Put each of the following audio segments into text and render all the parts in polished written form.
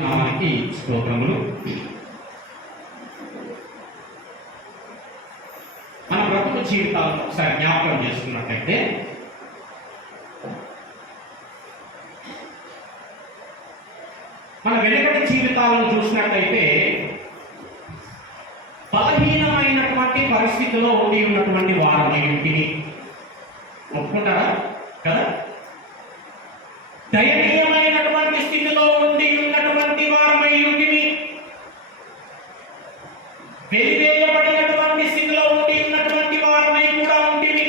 నామానికి స్తోత్రములు. మన బ్రతుకు జీవితాలను ఒకసారి జ్ఞాపకం చేసుకున్నట్లయితే మన వెనుకటి జీవితాలను చూసినట్లయితే బలహీనమైనటువంటి పరిస్థితిలో ఉండి ఉన్నటువంటి వారిని ఇంటిని ఒప్పుకుంటారా కదా? దయనీయమైనటువంటి స్థితిలో ఉండి ఉన్నటువంటి వారమై ఉంటిని, వెలివేయబడినటువంటి స్థితిలో ఉండి ఉన్నటువంటి వారమై కూడా ఉంటిని,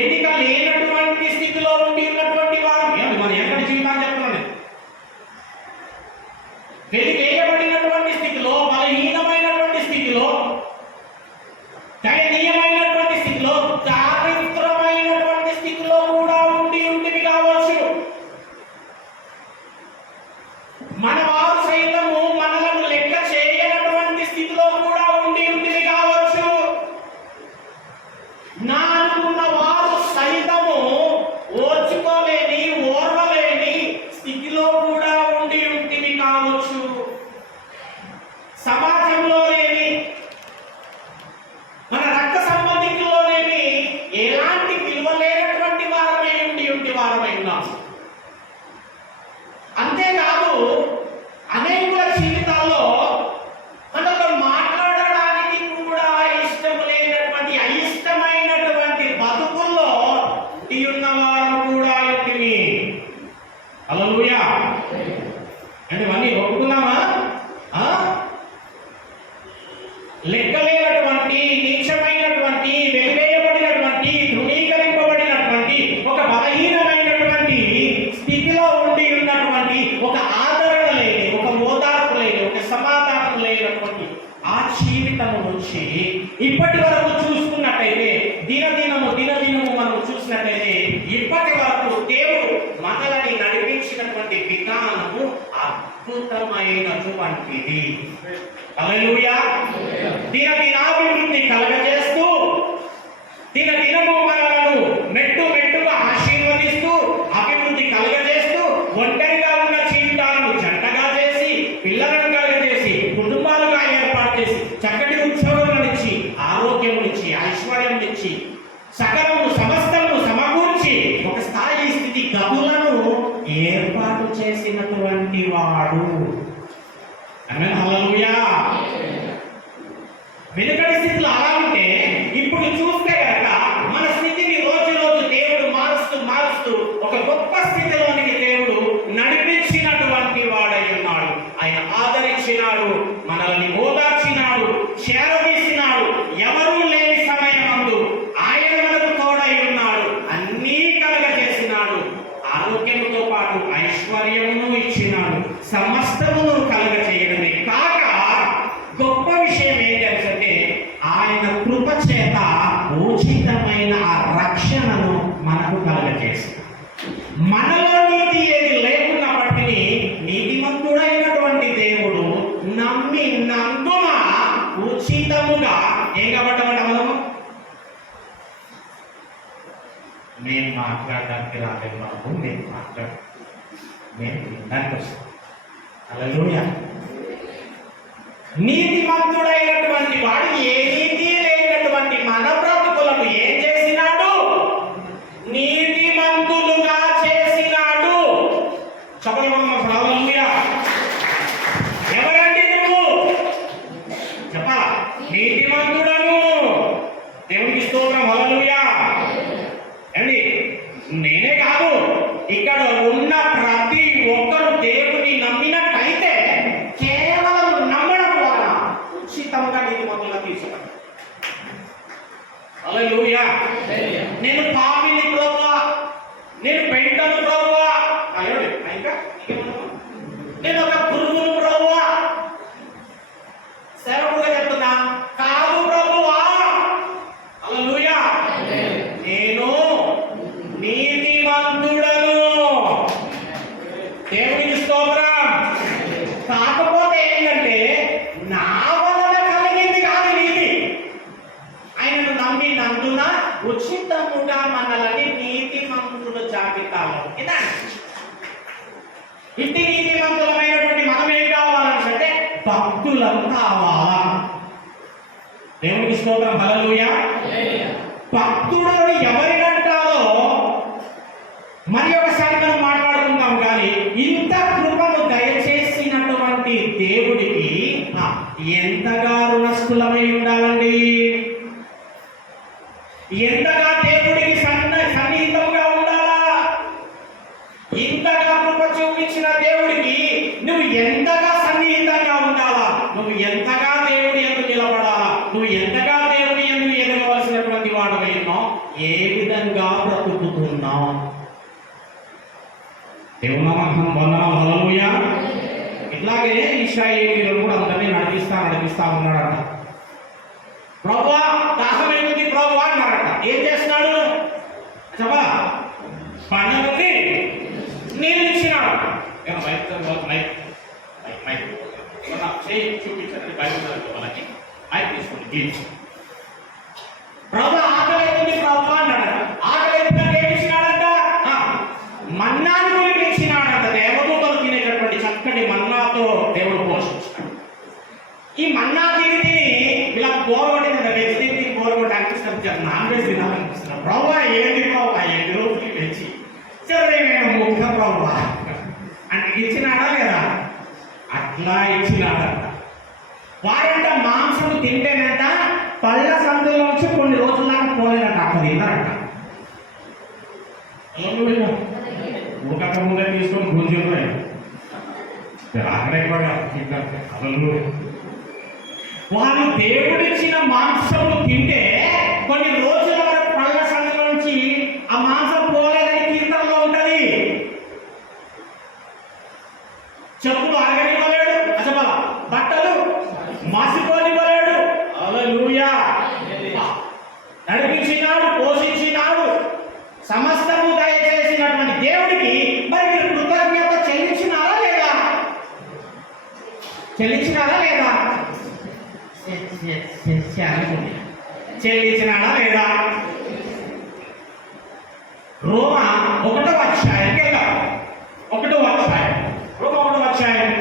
ఎన్నిక లేనటువంటి స్థితిలో ఉండి ఉన్నటువంటి వారం. మన ఎక్కడి జీవితాన్ని చెప్తున్నాను. వెలివేయబడినటువంటి స్థితిలో, బలహీనమైనటువంటి స్థితిలో, దయనీయమైనటువంటి స్థితిలో, చారిత్రమైనటువంటి స్థితిలో కూడా ఉండి కావచ్చు. మన వారు సైతము మనలను లెక్క చేయనటువంటి స్థితిలో కూడా ఉండి కావచ్చు. నా అనుకున్న వారు సైతము ఓర్చుకోలేని, ఓర్వలేని స్థితిలో కూడా ఉండి కావచ్చు. సమాజంలో లేని, మన రక్త సంబంధికుల్లో లేని ఎలాంటి విలువ లేనటువంటి వారమై వారమై ఉన్నాం. అంతేకాదు అనేకుల జీవితాల్లో మనతో మాట్లాడడానికి కూడా ఇష్టం లేనటువంటి, అయిష్టమైనటువంటి బతుకుల్లో ఉన్నవారు కూడా ఇంటిని. హల్లెలూయా. అంటే ఇవన్నీ ఒప్పుకున్నామా? లెక్కలేనటువంటి, నీచమైనటువంటి, వెలివేయబడినటువంటి, తృణీకరింపబడినటువంటి, ఒక బలహీనమైనటువంటి స్థితిలో ఉండి ఉన్నటువంటి, ఒక ఆదరణ లేని, ఒక ఓదార్పు లేని, ఒక సమాధానం లేనటువంటి ఆ జీవితము నుంచి ఇప్పటి వరకు చూసుకున్నట్టయితే, దినదినము మనం చూసినట్టయితే ఇప్పటి వరకు దేవుడు మనల్ని నడిపించినటువంటి విధానము అద్భుతమైనటువంటిది. హల్లెలూయా. దినాభివృద్ధి కలగజేస్తూ, దినము మనలను మెట్టుగా ఆశీర్వదిస్తూ, అభివృద్ధి కలగజేస్తూ, ఒంటరిగా ఉన్న జీవితాలను జంటగా చేసి, పిల్లలను కలగజేసి, కుటుంబాలుగా ఏర్పాటు చేసి, చక్కటి ఉద్యోగములనిచ్చి, ఆరోగ్యమునిచ్చి, ఐశ్వర్యమునిచ్చి, సకలము సమస్తము సమకూర్చి, ఒక స్థాయి స్థితి గదులను ఏర్పాటు చేసినటువంటి వాడు. ఆమేన్. హల్లెలూయా. వెనుకటి స్థితిలో అలా ఉంటే ఇప్పుడు చూస్తే కనుక మన స్థితిని రోజు దేవుడు మారుస్తూ ఒక గొప్ప స్థితిలోనికి దేవుడు నడిపించినటువంటి వాడై ఉన్నాడు. ఆయన ఆదరించినాడు, మనల్ని ఓదార్చినాడు, చేరదీసినాడు. ఎవరూ లేని సమయమందు ఆయన మనకు తోడై ఉన్నాడు, అన్నీ కలగజేసినాడు. ఆరోగ్యముతో పాటు ఐశ్వర్యమును ఇచ్చినాడు. సమస్తమును కలగజేయడమే కాక గొప్ప విషయం ఏంటంటే ఆయన కృప చేత ఉచితమైన ఆ రక్షణను మనకు కలగజేస్తాడు. మనలో నీతి ఏది లేకున్నప్పటికీ నీతిమంతుడైనటువంటి దేవుడు నమ్మినందున ఉచితముగా ఏం కాబట్టమాట మనము. నేను మాట్లాడడానికి రాలేదు బాబు, నేను వినడానికి వస్తాను. హల్లెలూయా. నీతిమంతుడైనటువంటి వాడు ఏ నీతి లేనటువంటి మన బ్రతుకులను ఏం చేసినాడు? నీతిమంతులుగా చేసినాడు. హల్లెలూయా. ఎవరండి నువ్వు? చెప్పాలా? నీతిమంతుడను. దేవునికి స్తోత్రం. హల్లెలూయా. అండి, నేనే కాదు, ఇక్కడ ఉన్న ప్రతి ఒక్కరు దేవుని నమ్మినట్టయితే కేవలం నమ్మడం ద్వారా ఉచితంగా నీతిమంతులుగా తీసుకుంటారు. హల్లెలూయా. నేను పాపిని ప్రభువా, నేను పెంటను ప్రభువా, ఇంకా నేను ఒక పురుగును ప్రభువా, సేవకుడుగా చెప్తున్నా, కాదు ప్రభువా. హల్లెలూయా. నేను నీతిమంతుడను. దేవునికి స్తోత్రం. కాకపోతే ఏంటంటే నా వలన కలిగింది కాదు నీతి, ఆయనను నమ్మినందున ఉచితముగా మనల్ని నీతిమంతుల జాబితాలో ఇట్టి నీతిమంతులమైనటువంటి మనం ఏం కావాలంటే భక్తులం కావాలా. దేవునికి స్తోత్రం, హల్లెలూయా. భక్తుడు ఎవరినంటారో మరి ఒకసారి మనం మాట్లాడుకుందాం. కానీ ఇంత కృపను దయచేసినటువంటి దేవుడికి ఎంతగా రుణస్థులమై ఉండాలండి. ఎంతగా దేవుడికి సన్నిహితంగా ఉండాలా. ఇంతగా కృప చూపించిన దేవుడికి నువ్వు ఎంతగా సన్నిహితంగా ఉండాలా. నువ్వు ఎంతగా దేవుడి యందు నిలబడాలా. నువ్వు ఎంతగా దేవుడి యందు ఎదగవలసినటువంటి వాడవైనా ఏ విధంగా బ్రతుకుతున్నావు. దేవుని నామమున వందనాలు, హల్లెలూయా. ఇట్లాగే ఇశ్రాయేలీయులను కూడా అందరినీ నడిపిస్తా ఉన్నాడట. ప్రభువా దాహమైనది ప్రభువా అన్నారట. ఏం చేస్తున్నాడు చెప్పా? పండగకి నీళ్ళు ఇచ్చినాడు. చూపించారండి వాళ్ళకి మైక్ తీసుకోండి. ప్రభు ఆకలి ప్రభు అన్నాడట. ఆకలి ఏం ఇచ్చినాడంట? మన్నాను కురిపించినాడంట. దేవదూతలు తినేటటువంటి చక్కటి మన్నాతో దేవుడు పోషించాడు. ఈ మన్నా తిని ఇలా బోరగొట్టిన వెజ్ తిని బోరగొట్టి అనిపిస్తున్నారు. Non veg తినాలనిపిస్తున్నారు. ప్రభు ఏంటి ప్రభు ఏంటి రోజులు తెచ్చి సరే నేను ముఖ ప్రభు అంటే ఇచ్చినాడా లేదా? అట్లా ఇచ్చినాడంట. వారంట మాంసం తింటేనంట పళ్ళ సందులోంచి కొన్ని రోజుల దాకా పోలేదంట. అక్కడ తిన్నారంట. ఒక ముందే తీసుకొని గుంజులు అక్కడే వాళ్ళు దేవుడిచ్చిన మాంసము తింటే కొన్ని రోజుల వరకు పళ్ళ సందులో నుంచి ఆ మాంసం పోలేదని కీర్తనలో ఉంటది. చెప్పులు అరగనివ్వలేడు, అసలు బట్టలు మాసిపోనివ్వలేడు. హల్లెలూయా. నడిపించినాడు, పోషించినాడు, సమస్తము దయచేసినటువంటి దేవుడికి మరి మీరు కృతజ్ఞత చెల్లించినారా లేదా? చెల్లించినారా లేదా? చెల్లించినాడా లేదా? రోమా 1వ అధ్యాయం వెళ్దాం. 1వ అధ్యాయం రోమా 1వ అధ్యాయం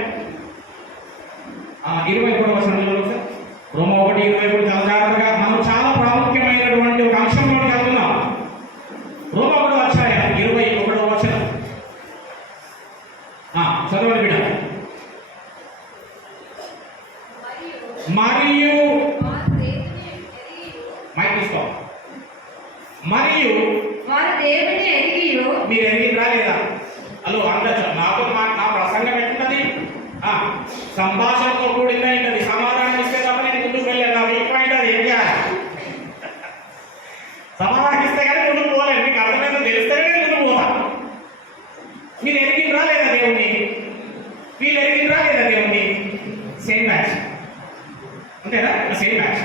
21వ వచనంలో రోమా 1:21 చాలా జాగ్రత్తగా మనం చాలా ప్రాముఖ్యమైనటువంటి ఒక అంశంలో వెళ్తున్నాం. రోమా 1వ అధ్యాయం 21వ వచనం చదవండి బిడ్డ. మరియు మైక్ తీసుకో. మరియు వారు దేవుని ఎరిగియు. మీరు ఎరిగి రాలేదా? హలో అందరూ నాతో నా ప్రసంగం ఎట్టున్నది సంభాషణతో కూడింది. సమాధానం ఇస్తే తప్ప నేను ముందుకు వెళ్ళాను. నా వీక్ పాయింట్ అది ఏం చేయాలి? సమాధానం ఇస్తే కానీ ముందుకు పోలేదు. మీకు అర్థమైందో తెలిస్తేనే నేను ముందుకు పోతా. మీరు ఎరిగి రాలేదా దేవుణ్ణి? వీళ్ళు ఎరిగి రాలేదా దేవుణ్ణి? సేమ్ మ్యాచ్ అంతేనా? Same match.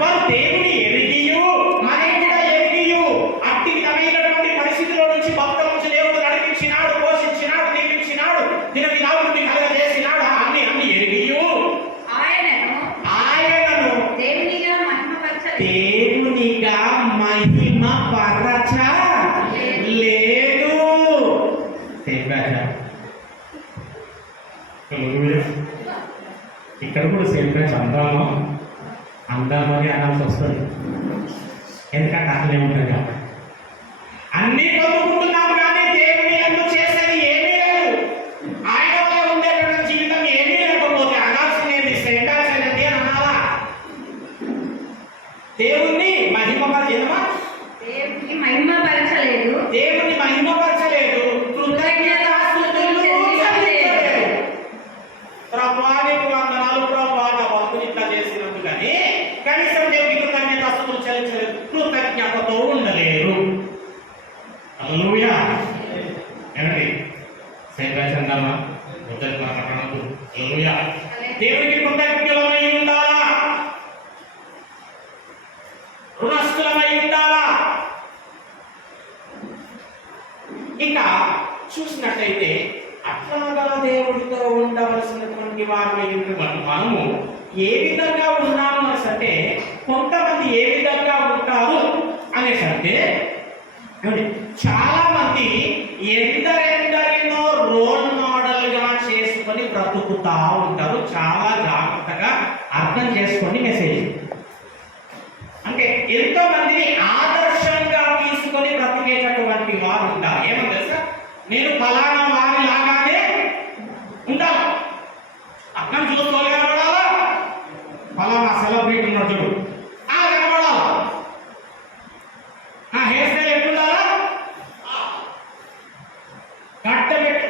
వారు దేవుని ఎరిగియు మనం కూడా ఎరిగియు అట్టి విధమైనటువంటి పరిస్థితిలో నుంచి భక్తుల నుంచి దేవుడు నడిపించినాడు, పోషించినాడు, దీవించినాడు, దినదినాభివృద్ధి కలగజేసినాడు. అన్ని ఎరిగియు ఆయనను దేవునిగా మహిమపరచ లేదు. ఇక్కడ కూడా సేమ్ బ్యాచ్ అందామని అనాల్సి వస్తుంది. ఎందుకంటే అట్లే ఉంటుంది కాబట్టి అన్ని పొందుకుంటున్నాము. కానీ దేవుని యందు చేసేది ఏమీ లేదు. ఆయన వల్ల ఉండేటువంటి జీవితం ఏమీ లేకపోతే అనాల్సింది సేమ్ బ్యాచ్ అనేది అని అనాలా? దేవుణ్ణి మహిమపరచలేమా? దేవుణ్ణి మహిమపరచలేదు. కృతజ్ఞతాస్తుతులు చెల్లించలేదు. ప్రభువానికి వందనాలు ప్రభువా నా భక్తులు ఇట్లా చేసినందుకు కానీ కనీసం దేవునికి కృతజ్ఞతాస్తుతులు చెల్లించలేదు. కృతజ్ఞతతో ఉండలేరు. హల్లెలూయా. ఏమండి సేవచందమా మొదటి మాట్లాడదు. హల్లెలూయా. దేవునికి కృతజ్ఞులమై ఉండాలా, రుణస్థులమై ఉండాలా. ఇంకా చూసినట్లయితే అట్లాగా దేవుడితో ఉండవలసినటువంటి వారు మనము ఏ విధంగా ఉన్నాము అంటే కొంతమంది ఏ విధంగా ఉంటారు అనేసంటే చాలా మంది ఎందరెందరినో రోల్ బ్రతుకుతా ఉంటారు. చాలా జాగ్రత్తగా అర్థం చేసుకోండి మెసేజ్. అంటే ఎంతో మందిని ఆదర్శంగా తీసుకొని బ్రతికేటటువంటి వారు ఉంటారు. ఏమని తెలుసా, నేను ఫలానా వారి లాగానే ఉండాలి, అర్థం చూసుకోవాలి, కనబడాలా, ఫలానా సెలబ్రిటీ ఉన్నట్టు కనబడాలా, హెయిర్ స్టైల్ ఎట్లుండాలా, గడ్డ పెట్టి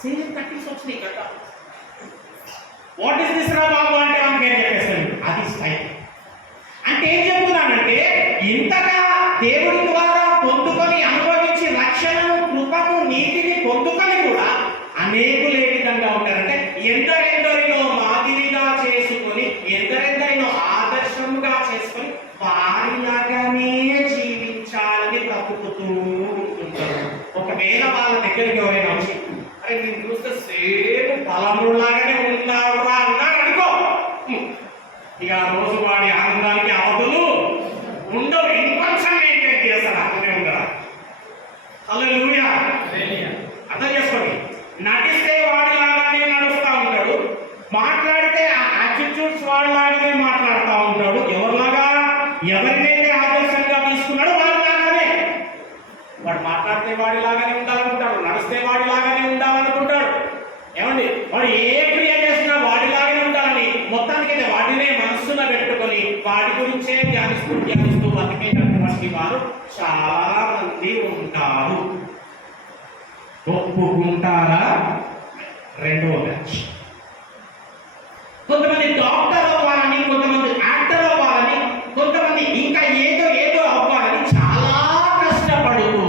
సీరియస్ ప్రాక్టీస్ వచ్చినాయి గడ్డ. వాట్ ఇస్ దిస్ రా బాబు అంటే మనకి ఏం చెప్పేస్తాను, అది స్టైల్. అంటే ఏం చెప్తున్నానంటే, ఇంతగా దేవుడి ద్వారా పొందుకొని అనుభవించి రక్షణను, కృపను, నీతిని పొందుకొని కూడా అనేకులు ఏ విధంగా ఉంటారంటే ఎందరెందరినో మాదిరిగా చేసుకొని, ఎందరెందరినో ఆదర్శంగా చేసుకొని వారిలాగానే జీవించాలని బ్రతుకుతూ ఉంటుంటారు. ఒకవేళ వాళ్ళ దగ్గరికి ఎవరైనా వచ్చి, అరే నేను చూస్తే సేమ్ పలములాగానే ఉన్నావురా అన్నారు అనుకో, ఇక రోజువాడి ఆనందానికి అవధులు ఉండవు. ఇంకొంచెం మెయింటైన్ చేస్తారు, అక్కడే ఉండరా. హల్లెలూయా. అర్థం చేసుకోండి. నడిస్తే వాడిలాగానే నడుస్తూ ఉంటాడు, మాట్లాడితే ఆ యాటిట్యూడ్స్ వాడిలాగానే మాట్లాడుతూ ఉంటాడు. ఎవరిలాగా, ఎవరినైతే ఆదర్శంగా తీసుకున్నాడో వాడిలాగానే. వాడు మాట్లాడితే వాడిలాగానే ఉండాలనుకుంటాడు, నడిస్తే వాడిలాగానే ఉండాలనుకుంటాడు. ఏమండి, వాడు ఏ క్రియ చేసినా వాడిలాగానే ఉండాలని మొత్తానికైతే వాడినే మనస్సున పెట్టుకొని వాడి గురించే ధ్యానిస్తూ బతికేటటువంటి వారు చాలా మంది ఉంటారు. ఒప్పుకుంటారా? రెండవ బ్యాచ్. కొంతమంది డాక్టర్ అవ్వాలని, కొంతమంది యాక్టర్ అవ్వాలని, కొంతమంది ఇంకా ఏదో ఏదో అవ్వాలని చాలా కష్టపడుతూ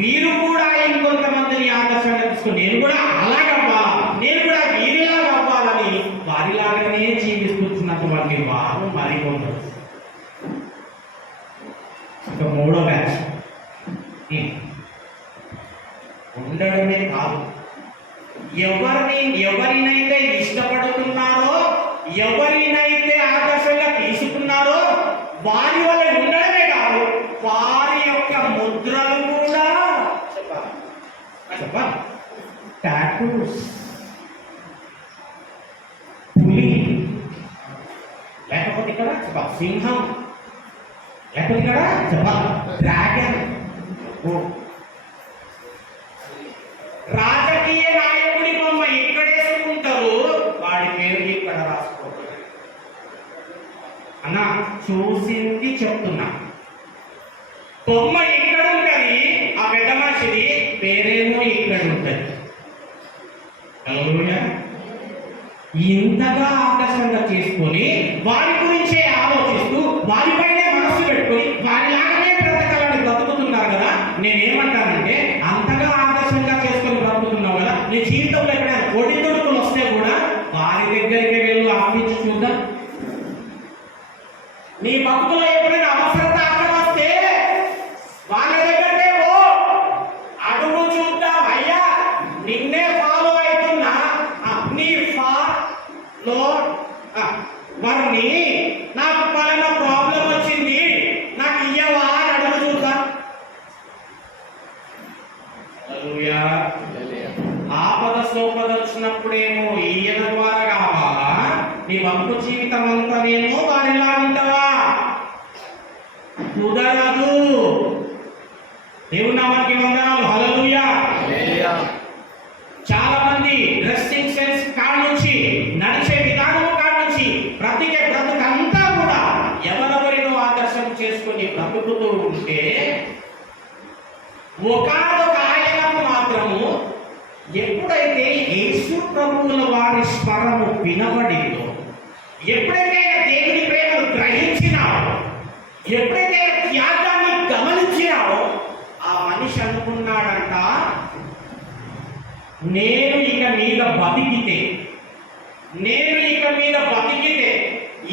వీరు కూడా ఇంకొంతమందిని ఆదర్శంగా తీసుకుని నేను కూడా అలాగే అవ్వాలా, నేను కూడా వీరిలాగా అవ్వాలని వారిలాగానే జీవిస్తున్నటువంటి వారు మరికొందరు. ఇక మూడో బ్యాచ్ ఉండడమే కాదు, ఎవరినైతే ఇష్టపడుతున్నారో, ఎవరినైతే ఆదర్శంగా తీసుకున్నారో వారి వల్ల ఉండడమే కాదు, వారి యొక్క ముద్రలు కూడా చెప్పాలి. టాటూస్, పులి, లేకపోతే ఇక్కడ చెప్పాలి సింహం, లేకపోతే ఇక్కడ చెప్పాలి డ్రాగన్, రాజకీయ నాయకుడి బొమ్మ ఇక్కడేసుకుంటారు, వాడి పేరు ఇక్కడ రాసుకోవాలి. అన్నా చూసింది చెప్తున్నా, బొమ్మ ఇక్కడ ఉంటది, ఆ పెద్ద మనిషిది పేరేమో ఇక్కడ ఉంటది. హల్లెలూయా. ఇంతగా ఆకర్షణగా చేసుకొని వారి గురించే ఆలోచిస్తూ వారిపైనే మనస్సు పెట్టుకొని వారిలాగానే బ్రతకాలని బ్రతుకుతున్నారు కదా. నేనేమంటానంటే, అంతగా ఆదర్శంగా చేసుకొని బ్రతుకుతున్నావు కదా, నీ జీవితంలో ఎక్కడైనా ఒడిదుడుకులు వస్తే కూడా వారి దగ్గరికి వెళ్ళు, ఆపించి చూద్దాం. నీ బతుకులో ఎప్పుడైనా అవసరత అక్కడ వస్తే వాళ్ళ దగ్గరే ఓ అడుగు చూద్దాం. అయ్యా నిన్నే ఫాలో అవుతున్నా, నీ ఫాలో వారిని, నాకు పలానా ప్రాబ్లం వచ్చింది, నాకు ఇయ్యవా అని అడుగు చూద్దాం. హల్లెలూయా. ఆపద సోపద వచ్చినప్పుడేమో ఈయన ద్వారా కావాలా, నీ వంపు జీవితం అంతానేమో వారిలా ఉంటావా? కుదరదు. దేవుని నామానికి వందనాలు. హల్లెలూయా. చాలా మంది డ్రెస్సింగ్ సెన్స్ కాడ నుంచి, నడిచే విధానం కాడ నుంచి, బ్రతికే బ్రతుకంతా కూడా ఎవరెవరినో ఆదర్శం చేసుకుని బ్రతుకుతూ ఉంటే, ఒకనొక ఆయనకు మాత్రము ఎప్పుడైతే యేసు ప్రభువుల వారి స్వరము వినబడిందో, ఎప్పుడైతే దేవుని ప్రేమను గ్రహించినాడో, ఎప్పుడైతే త్యాగాన్ని గమనించినాడో, ఆ మనిషి అనుకున్నాడంట, నేను ఇక మీద బతికితే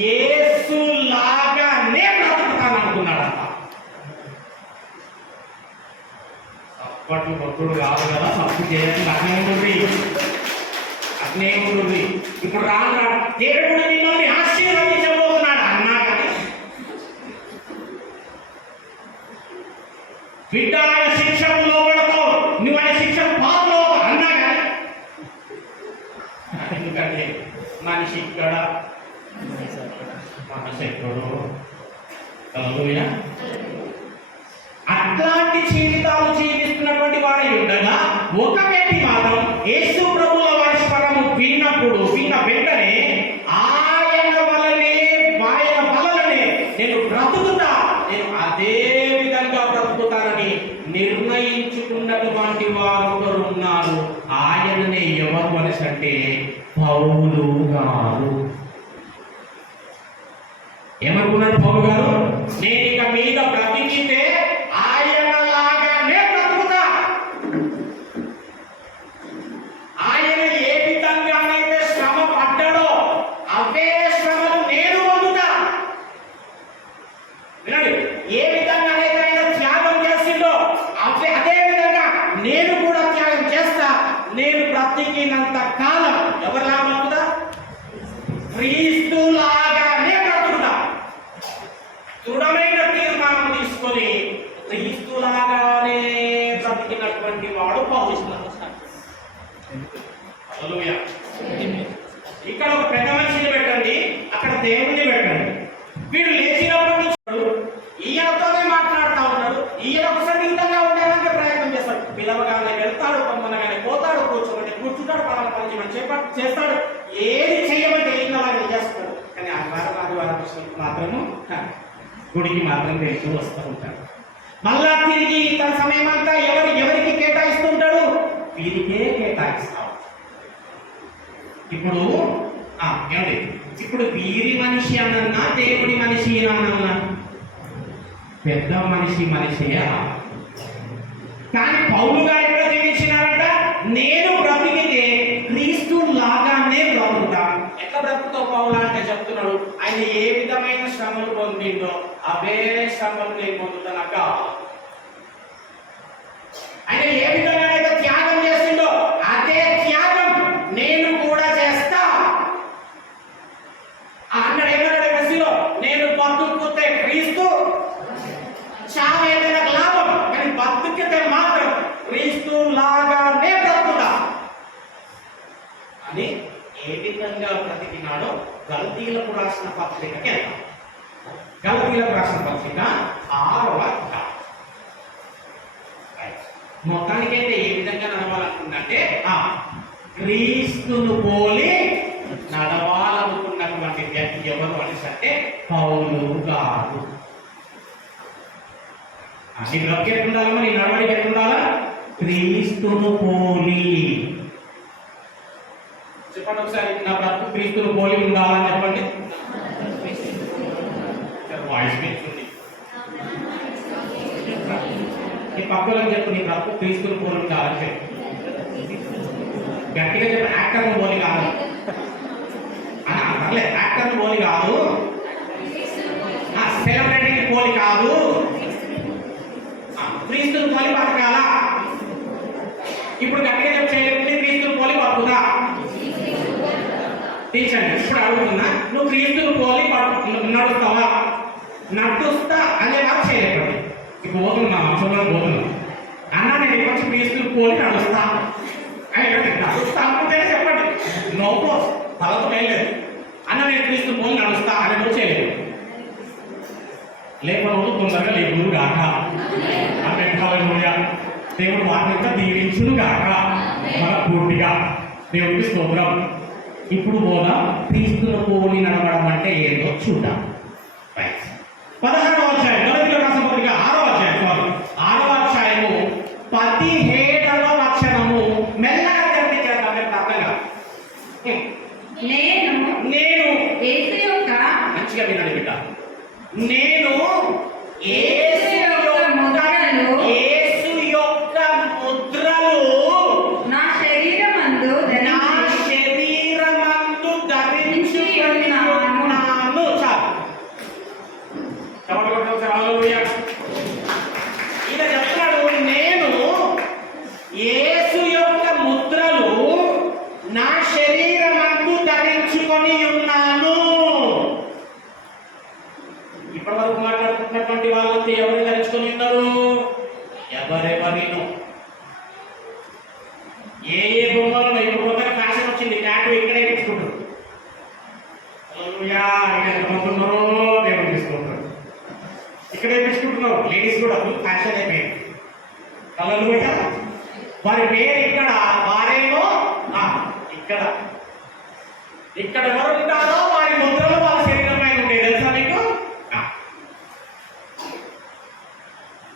యేసులాగానే బ్రతుకుతాను అనుకున్నాడంట. అప్పటి భక్తుడు కాదు కదా, తప్పు చేయాలి, అట్నే ఉంటుంది. ఇప్పుడు రాను దేవుడు మిమ్మల్ని ఆశీర్వదించబోతున్నాడు అన్నా కానీ, బిడ్డ ఆయన శిక్షకు లోబడతావు, నువ్వు ఆయన శిక్షకు పాత్రవు అన్నా కానీ, మనిషి ఇక్కడ, మనసు ఎక్కడో. హల్లెలూయా. అట్లాంటి జీవితాలు జీవిస్తున్నటువంటి వారు ఉండగా ఒక వ్యక్తి మాత్రం యేసు ప్రభువుల వారి స్వరము విన్న వెంటనే ఆయన వలనే నేను బ్రతుకుతా, నేను అదే విధంగా బ్రతుకుతానని నిర్ణయించుకున్నటువంటి వారు ఒకరు ఉన్నారు. ఆయననే ఎవరు అంటే పౌలు గారు. ఏమనుకున్నాడు పౌలు గారు? నేను ఇక మీద బ్రతికితే ఆయన లాగానే బ్రతుకుతా. ఆయన ఏ విధంగానైతే శ్రమ పడ్డాడో అవే శ్రమలు నేను పొందుతా. వినండి, ఏ విధంగానైతే ఆయన త్యాగం చేసిండో అదే విధంగా నేను కూడా త్యాగం చేస్తా. నేను బ్రతికినంత కాలం ఎవరిలా బ్రతుకుతా? క్రీస్తులాగానే బ్రతుకుతా. దృఢమైన తీర్మానం తీసుకొని క్రీస్తులాగానే బ్రతికినటువంటి వాడు పౌలు. హల్లెలూయా. ఇక్కడ ఒక పెద్ద మనిషిని పెట్టండి, అక్కడ దేవుణ్ణి పెట్టండి. వీడు లేచినప్పటి నుంచి ఈయనతోనే మాట్లాడుతూ ఉంటాడు. ఈయన ఒక సన్నిహితంగా ఉండడానికి ప్రయత్నం చేస్తాడు. పిలవగానే వెళ్తాడు, పొమ్మనగానే పోతాడు, కూర్చుంటాడు, పలానా పని చేస్తాడు. ఏది చేయమంటే ఏం చేస్తాడు. కానీ ఆదివారం మాత్రము గుడికి మాత్రం వెళ్తూ వస్తూ ఉంటాడు. మళ్ళా తిరిగి తన సమయం అంతా ఎవరికి కేటాయిస్తూ ఉంటాడు? వీరికే కేటాయిస్తాడు. ఇప్పుడు ఏమండి, ఇప్పుడు వీరి మనిషి అనన్నా దేవుడి మనిషి అనన్నా పెద్ద మనిషియే. కానీ పౌలు గారు ఎక్కడ జీవించినారంట? నేను బ్రతికితే క్రీస్తు లాగానే బ్రతుకుతా. ఎట్లా బ్రతుకుతావు పౌలు అంటే చెప్తున్నాడు, ఆయన ఏ విధమైన శ్రమలు పొందిండో అవే శ్రమలు నేను పొందుతానక. ఆయన ఏ విధంగా అయితే త్యాగం చేసిండో అదే త్యాగం నేను కూడా చేస్తా అన్నాడు. ఏమన్నాడు బస్సులో? నేను బతుకుతే క్రీస్తు, చావు ఏదైనా లాభం, కానీ బతుకితే మాత్రం క్రీస్తు లాగానే బ్రతుకుతా అని ఏ విధంగా బ్రతికినాడో గలతీలకు రాసిన పత్రికకి వెళ్తాం. గలతీలకు రాసిన పత్రిక 6వ అధ్యాయం. మొత్తానికైతే ఏ విధంగా నడవాలనుకుందంటే క్రీస్తును పోలి నడవాలనుకున్నటువంటి వ్యక్తి ఎవరు అంటే పౌలు గారు. నీ బ్రతికి ఎట్లుండాలి, మరి నడవడికి ఎట్లుండాలా? క్రీస్తును పోలి. చెప్పండి ఒకసారి, నా బ్రతుకు క్రీస్తును పోలి ఉండాలని చెప్పండి. వాయిస్ పెంచుంది. ఈ పక్కలకు చెప్పు, నీ బ్రతుకు క్రీస్తును పోలి ఉండాలని చెప్పు. గట్టిగా చెప్పి, యాక్టర్ను పోలి కాదు అని అంటారులే. యాక్టర్ను పోలి కాదు, సెలబ్రిటీని పోలి కాదు, క్రీస్తును పోలి బతకాలా. ఇప్పుడు గట్టిగా చెప్పి చేయలేకపోతే క్రీస్తును పోలి బతుకుదా? టీచర్ ఇప్పుడు అడుగుతున్నా, నువ్వు క్రీస్తును పోలి నడుస్తావా? నడుస్తా అనే వారు చేయలేకపోతే ఇప్పుడు పోతున్నా అంశంలో పోతున్నాం అన్న, నేను ఇప్పుడు క్రీస్తును పోలి నడుస్తా నడుస్తా అనుకుంటేనే చెప్పండి. నోపో తలతో లేదు అన్న, నేను క్రీస్తును పోలి నడుస్తా అనే నువ్వు చేయలేదు. లేకపోతే తొందరగా లేకుడు గాక. దేవుడు వాటిని దీవించును గాక మన పూర్తిగా. దేవుడికి స్తోత్రం. ఇప్పుడు పోదాం క్రీస్తును పోలి నడవడం అంటే ఏంటో చూద్దాం. 16వ అధ్యాయం గలతీయులకు రాసిన పత్రిక 6వ అధ్యాయము 17వ వచనము మెల్లగా చదివి చేద్దాం. మీకు అర్థం కాదు. నేను యేసు యొక్క, మంచిగా వినండి బిడ్డ, నేను యేసు యొక్క ముద్రలు నా శరీరమందు ధరించుకున్నాను. ఈయన చెప్తున్నాడు, నేను యేసు యొక్క ముద్రలు నా శరీరమందు ధరించుకొని ఉన్నాను. ఇప్పటి వరకు మాట్లాడుతున్నటువంటి వాళ్ళంతా ఎవరు ధరించుకొని ఉన్నారు? ఎవరెవరిను, ఏ బొమ్మలను ఇప్పుడు కొత్తగా ఫ్యాషన్ వచ్చింది, టాటూ ఇక్కడే పెట్టుకుంటారు. పోతున్నారో దేవుడు తీసుకుంటారు. ఇక్కడ ఏం తీసుకుంటున్నారు? లేడీస్ కూడా ఫుల్ ఫ్యాషన్ అయిపోయింది. హల్లెలూయా. వారి పేరు ఇక్కడ, వారేమో ఇక్కడ. ఇక్కడ ఎవరు ఉంటారో వారి ముద్రలు వాళ్ళ శరీరం పైన ఉంటాయి. తెలుసా మీకు?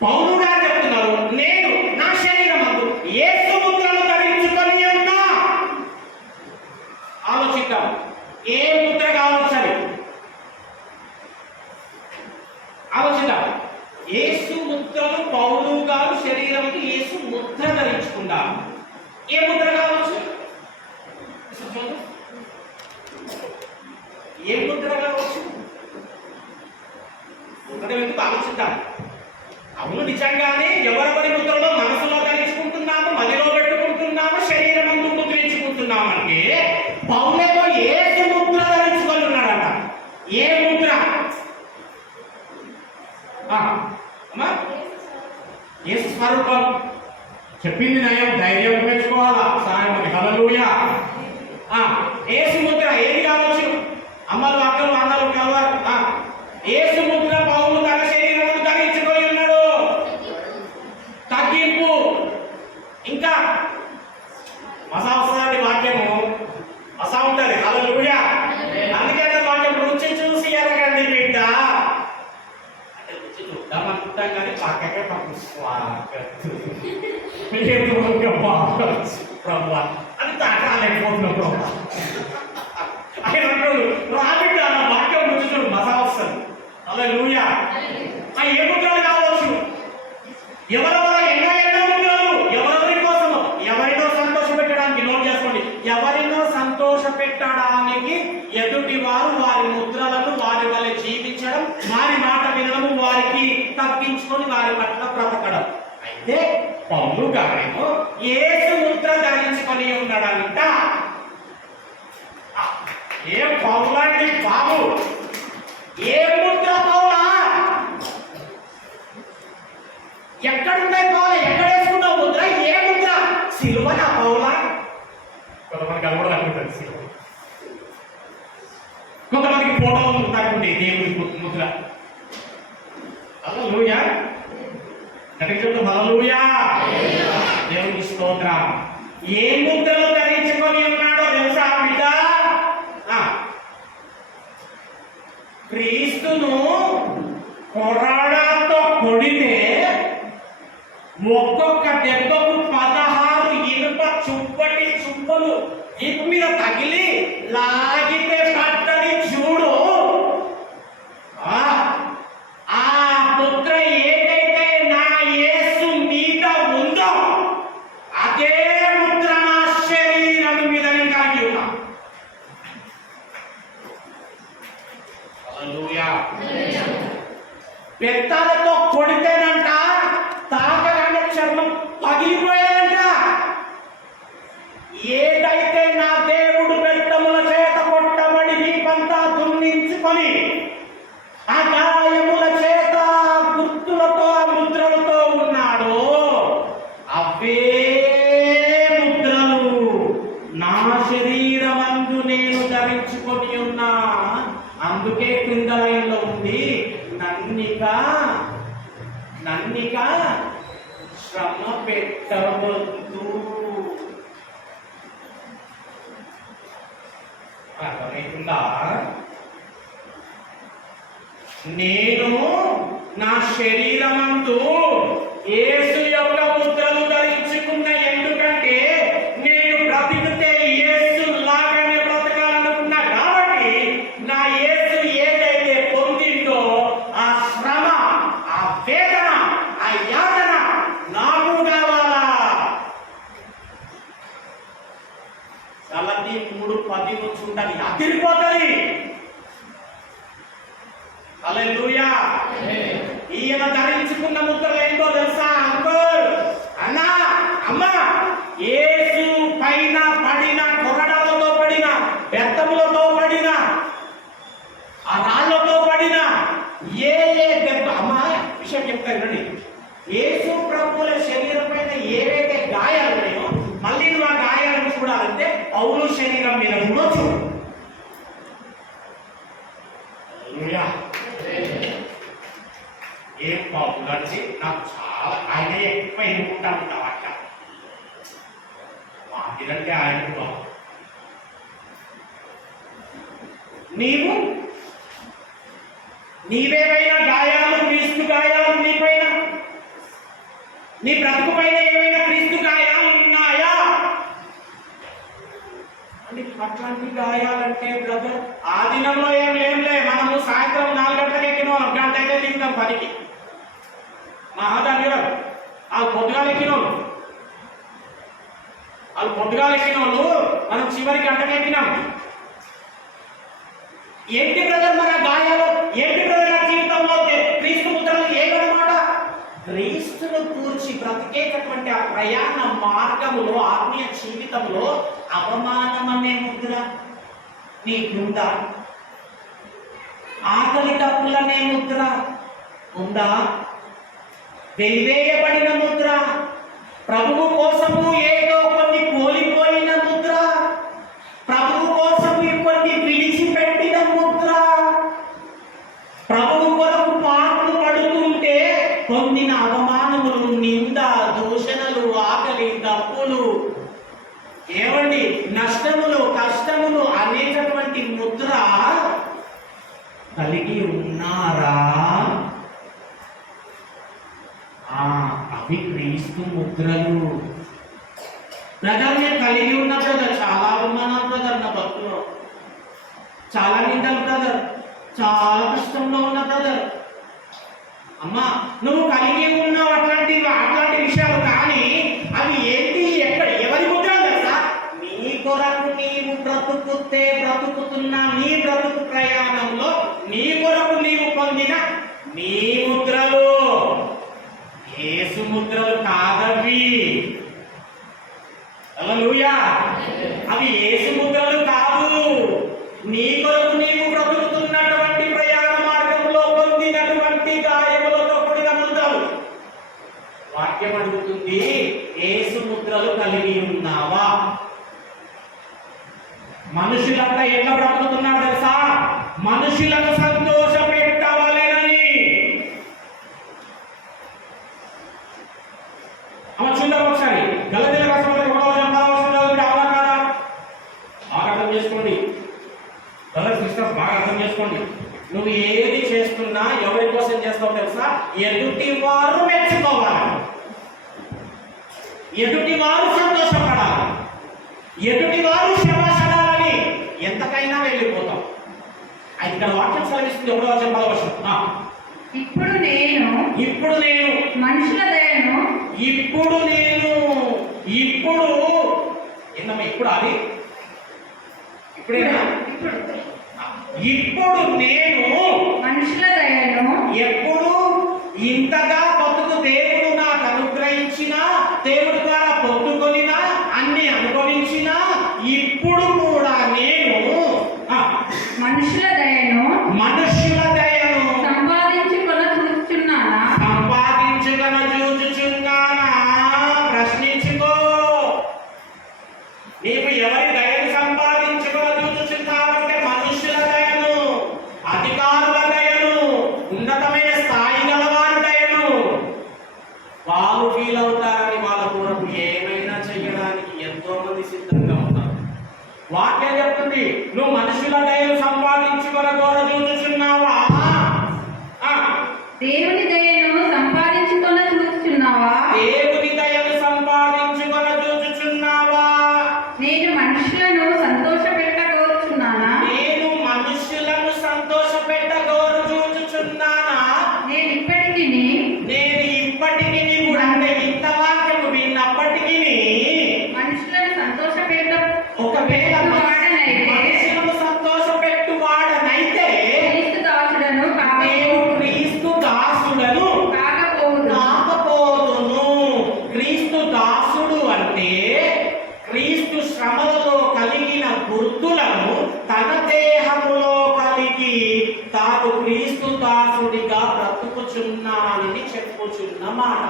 పౌలు గారు చెప్తున్నారు, నేను నా శరీరం అందు యేసు ముద్రలు ధరించుకొని ఉన్నా. ఆలోచిద్దాం, ఏ ముద్ర కావచ్చు అని ఆలోచిద్దాం. యేసు ముద్రలు పౌలు గారు శరీరంకి యేసు ముద్ర ధరించుకున్నారు. ఏ ముద్ర కావచ్చు? ఏ ముద్ర కావచ్చు? ముద్ర ఎందుకు ఆలోచిద్దాం. అవును, నిజంగానే ఎవరెవరి ముద్రలో మనసులో ధరించుకుంటున్నాము, మదిలో పెట్టుకుంటున్నాము, శరీరం ముందు ముద్రించుకుంటున్నాము అంటే పౌలేమో యేసు ముద్ర ధరించుకొని ఉన్నాడట. ఏ ముద్ర? అమ్మా, యేసు స్వరూపం. చెప్పింది నయం, ధైర్యం పెంచుకోవాలా. సాయం అది. హల్లెలూయా. యేసు ముద్ర ఏది కావచ్చు? అమ్మలు, అక్కలు, అన్నలు కలవారు. యేసు ముద్ర పౌలు తన శరీరం ధరించుకొని ఉన్నాడు. తగ్గింపు. ఇంకా మసా వస్తుంది వాక్యము, మసా ఉంటుంది. హల్లెలూయా. అందుకే వాక్యం రుచి చూసి ఎరగండి బిడ్డ. అంటే రుచి చూద్దామనుకుంటాం కానీ పక్కకే అది తాకాలేకపోతున్నాం ప్రభు. ఆయన అంటాడు, రాబిడ్డ నా వాక్యం రుచి చూడు, మసా వస్తుంది. హల్లెలూయా. ఏ ముద్రలు కావచ్చు? ఎవరెవరో ఎన్నో ముద్రలు. ఎవరెవరి కోసం? ఎవరినో సంతోష పెట్టడానికి. నోట్ చేసుకోండి, ఎవరినో సంతోష పెట్టడానికి ఎదుటి వారు వారి ముద్రలను వారి వల్ల జీవించడం, వారి మాట వినడం, వారికి తగ్గించుకొని వారి పట్ల బ్రతకడం. అయితే పౌలు గారేమో యేసు ముద్ర ధరించుకొని ఉన్నాడంట. ఏ పౌలాంటి బాబు, ఏ ముద్ర పౌలా? ఎక్కడున్నాయి పౌల? ఎక్కడ వేసుకున్నావు ముద్ర? ఏ ముద్ర? సిలువనా పౌలా? కొంతమందికి అది కూడా అనుకుంటుంది సిలువ. కొంతమందికి ఫోటో ఉంటాకుంటే దేవుడి ముద్ర. హల్లెలూయా. గట్టిగా హల్లెలూయా. దేవునికి స్తోత్రం. ఏ ముద్రలు ధరించుకొని ఉన్నాడో తెలుసా బిడ్డ? క్రీస్తును కొరడాతో కొడితే ఒక్కొక్క దెబ్బకు 16 ఇనుప చుప్పలు వీపు మీద తగిలి లాగితే పట్టని చూడు. ఆ ముద్ర ఏదైతే నా యేసు మీద ఉందో అదే ముద్ర నా శరీరం మీద నేను కలిగి ఉన్నా. హల్లెలూయా. బెత్తాలతో కొడితేనంట తాకగానే చర్మం పగిలిపోయాడంట. ఏదైతే నా దేవుడు బెత్తముల చేత కొట్టబడి దీపంతా దుర్నించుకొని ఆ గాయముల చేత గుర్తులతో ముద్రలతో ఉన్నాడో అవే ముద్రలు నా శరీరమందు నేను ధరించుకొని ఉన్నా. అందుకే క్రింద లైన్లో ఉంది, నన్నిక శ్రమ పెట్టవద్దు. అర్థమవుతుందా? నేను నా శరీరమందు యేసు యొక్క ముద్రలు ధరించుకున్న. ఎందుకంటే నేను బ్రతికితే యేసు లాగానే బ్రతకాలనుకున్నా. కాబట్టి నా యేసు ఏదైతే పొందిందో ఆ శ్రమ, ఆ వేదన, ఆ యాతన నాకు కావాలా? గలతీ 3:10 నుంచి ఉంటుంది, అదిరిపోతుంది. హల్లెలూయా. ఈయన ధరించుకున్న ముద్రలు ఏంటో తెలుసా అంకుల్, అన్నా, అమ్మ? యేసు పైన పడిన కొరడాలతో పడిన, బెత్తములతో పడిన, ఆ రాళ్లతో పడిన ఏ దెబ్బ. అమ్మ విషయం చెప్తాను రండి. యేసు ప్రభువుల శరీరం పైన ఏవైతే గాయాలు ఉన్నాయో మళ్ళీ నువ్వు ఆ గాయాలను చూడాలంటే పౌలు శరీరం మీద కూడా చూడు. ఉంటా వాక్యం వాటికంటే ఆయనకు బాగు. నీవేమైనా గాయాలు, క్రీస్తు గాయాలు నీపైన, నీ బ్రతుకు పైన ఏమైనా క్రీస్తు గాయాలు ఉన్నాయా? అట్లాంటి గాయాలంటే బ్రదర్ ఆ దినంలో ఏం లేవులే. మనము సాయంత్రం 4 గంటలకు ఎక్కిన గంట అయితే దిగుతాం పనికి. మహాదాన్యుడు వాళ్ళు పొద్దుగాలు ఎక్కిన వాళ్ళు మనం చివరి గంటకు ఎక్కినాం. ఏంటి బ్రదర్ మన గాయాలు, ఏంటి బ్రదర్ నా జీవితంలో క్రీస్తు ముద్రలు ఏమన్నమాట? క్రీస్తును కూర్చి బ్రతికేటటువంటి ఆ ప్రయాణ మార్గములో, ఆత్మీయ జీవితంలో అవమానం అనే ముద్ర నీకుందా? ఆకలి తప్పులనే ముద్ర ఉందా? వెలివేయబడిన ముద్ర, ప్రభువు కోసము ఏదో కొన్ని కోల్పోయిన ముద్ర, ప్రభువు కోసము కొన్ని విడిచిపెట్టిన ముద్ర, ప్రభువు కొరకు పాటలు పడుతుంటే పొందిన అవమానములు, నింద, దూషణలు, ఆకలి తప్పులు, ఏమండి నష్టములు, కష్టములు అనేటటువంటి ముద్ర కలిగి ఉన్నారా? అవి క్రీస్తు ముద్రలు. బ్రదర్ నేను కలిగి ఉన్న బ్రదర్, చాలా ఉన్నాను బ్రదర్, నా భక్తులు చాలా నిండాలి బ్రదర్, చాలా కష్టంలో ఉన్న బ్రదర్. అమ్మా నువ్వు కలిగి ఉన్నావు అట్లాంటి విషయాలు, కానీ అవి ఏంటి, ఎక్కడ, ఎవరి ముద్రలు తెలుసా? నీ కొరకు నీవు బ్రతుకుతున్న నీ బ్రతుకు ప్రయాణంలో నీ కొరకు నీవు పొందిన నీ ముద్రలు. యేసు ముద్రలు కాదవి. హల్లెలూయా. అవి యేసు ముద్రలు కాదు. నీ కొరకు నీవు బ్రతుకుతున్నటువంటి ప్రయాణ మార్గంలో పొందినటువంటి గాయములతో కూడిన ముద్రలు. వాక్యం అడుగుతుంది, యేసు ముద్రలు కలిగి ఉన్నావా? మనుషులంతా ఎట్లా బ్రతుకుతున్నారు తెలుసా? మనుషులను సంతోష పెట్టవలెనని. చూద్దాం ఒకసారి గలతీయుల రాసిన 1:10 బాగా అర్థం చేసుకోండి. బ్రదర్స్ సిస్టర్స్ బాగా అర్థం చేసుకోండి. నువ్వు ఏది చేస్తున్నా ఎవరి కోసం చేస్తావు తెలుసా? ఎదుటి వారు మెచ్చుకోవాలి, ఎదుటి వారు సంతోషపడాలి, ఎదుటి వారు క్షమాపడాలని ఎంతకైనా వెళ్ళిపోతాం. అది ఇక్కడ వాక్యం సెలవిస్తుంది. 1:10 ఇప్పుడు నేను మనుషుల దయను ఇప్పుడు అది ఇప్పుడేనా? ఇప్పుడు నేను మనుషుల దయను ఎప్పుడు ఇంతగా బతుకు దేవుడు నాకు అనుగ్రహించిన, దేవుడి ద్వారా పొందుకొనినా, అన్ని అనుభవించిన, ఇప్పుడు కూడా నేను మనుషుల దయను సంపాదించుకొన ప్రశ్నించుకో. నీవు ఎవరి దయను సంపాదించుకొన మనుషుల దయను, అధికారుల దయను, ఉన్నతమైన స్థాయి గలవారి దయను. వాళ్ళు ఫీల్ అవుతారని వాళ్ళ కొరకు ఏమైనా చేయడానికి ఎంతో మంది సిద్ధంగా ఉన్నారు. వాక్యం చెప్తుంది, నువ్వు మనుషుల దయను సంపాదించుకొన చూచుచున్నావా? దేవుని దయను సంపాదించుకొన చూచుచున్నావా? దేవుని దయను సంపాదించుకొన చూచుచున్నావా? నేను మనుషులను సంతోషపెట్టగోరుచున్నానా? నేను మనుషులను సంతోషపెట్టగోరు చూచుచున్నానా? నేను ఇప్పటికీ కూడా, అంటే ఇంత వాక్యము విన్నప్పటికీ మనుషులను సంతోషపెట్ట ఒకవేళ మనుషులను సంతోషపెట్టువాడనైతే క్రీస్తు దాసుడను కాకపోదును. క్రీస్తు దాసుడు అంటే క్రీస్తు శ్రమలలో కలిగిన గుర్తులను తన దేహములో కలిగి తాను క్రీస్తు దాసుడిగా బ్రతుకుచున్నానని చెప్పుచున్నమాట.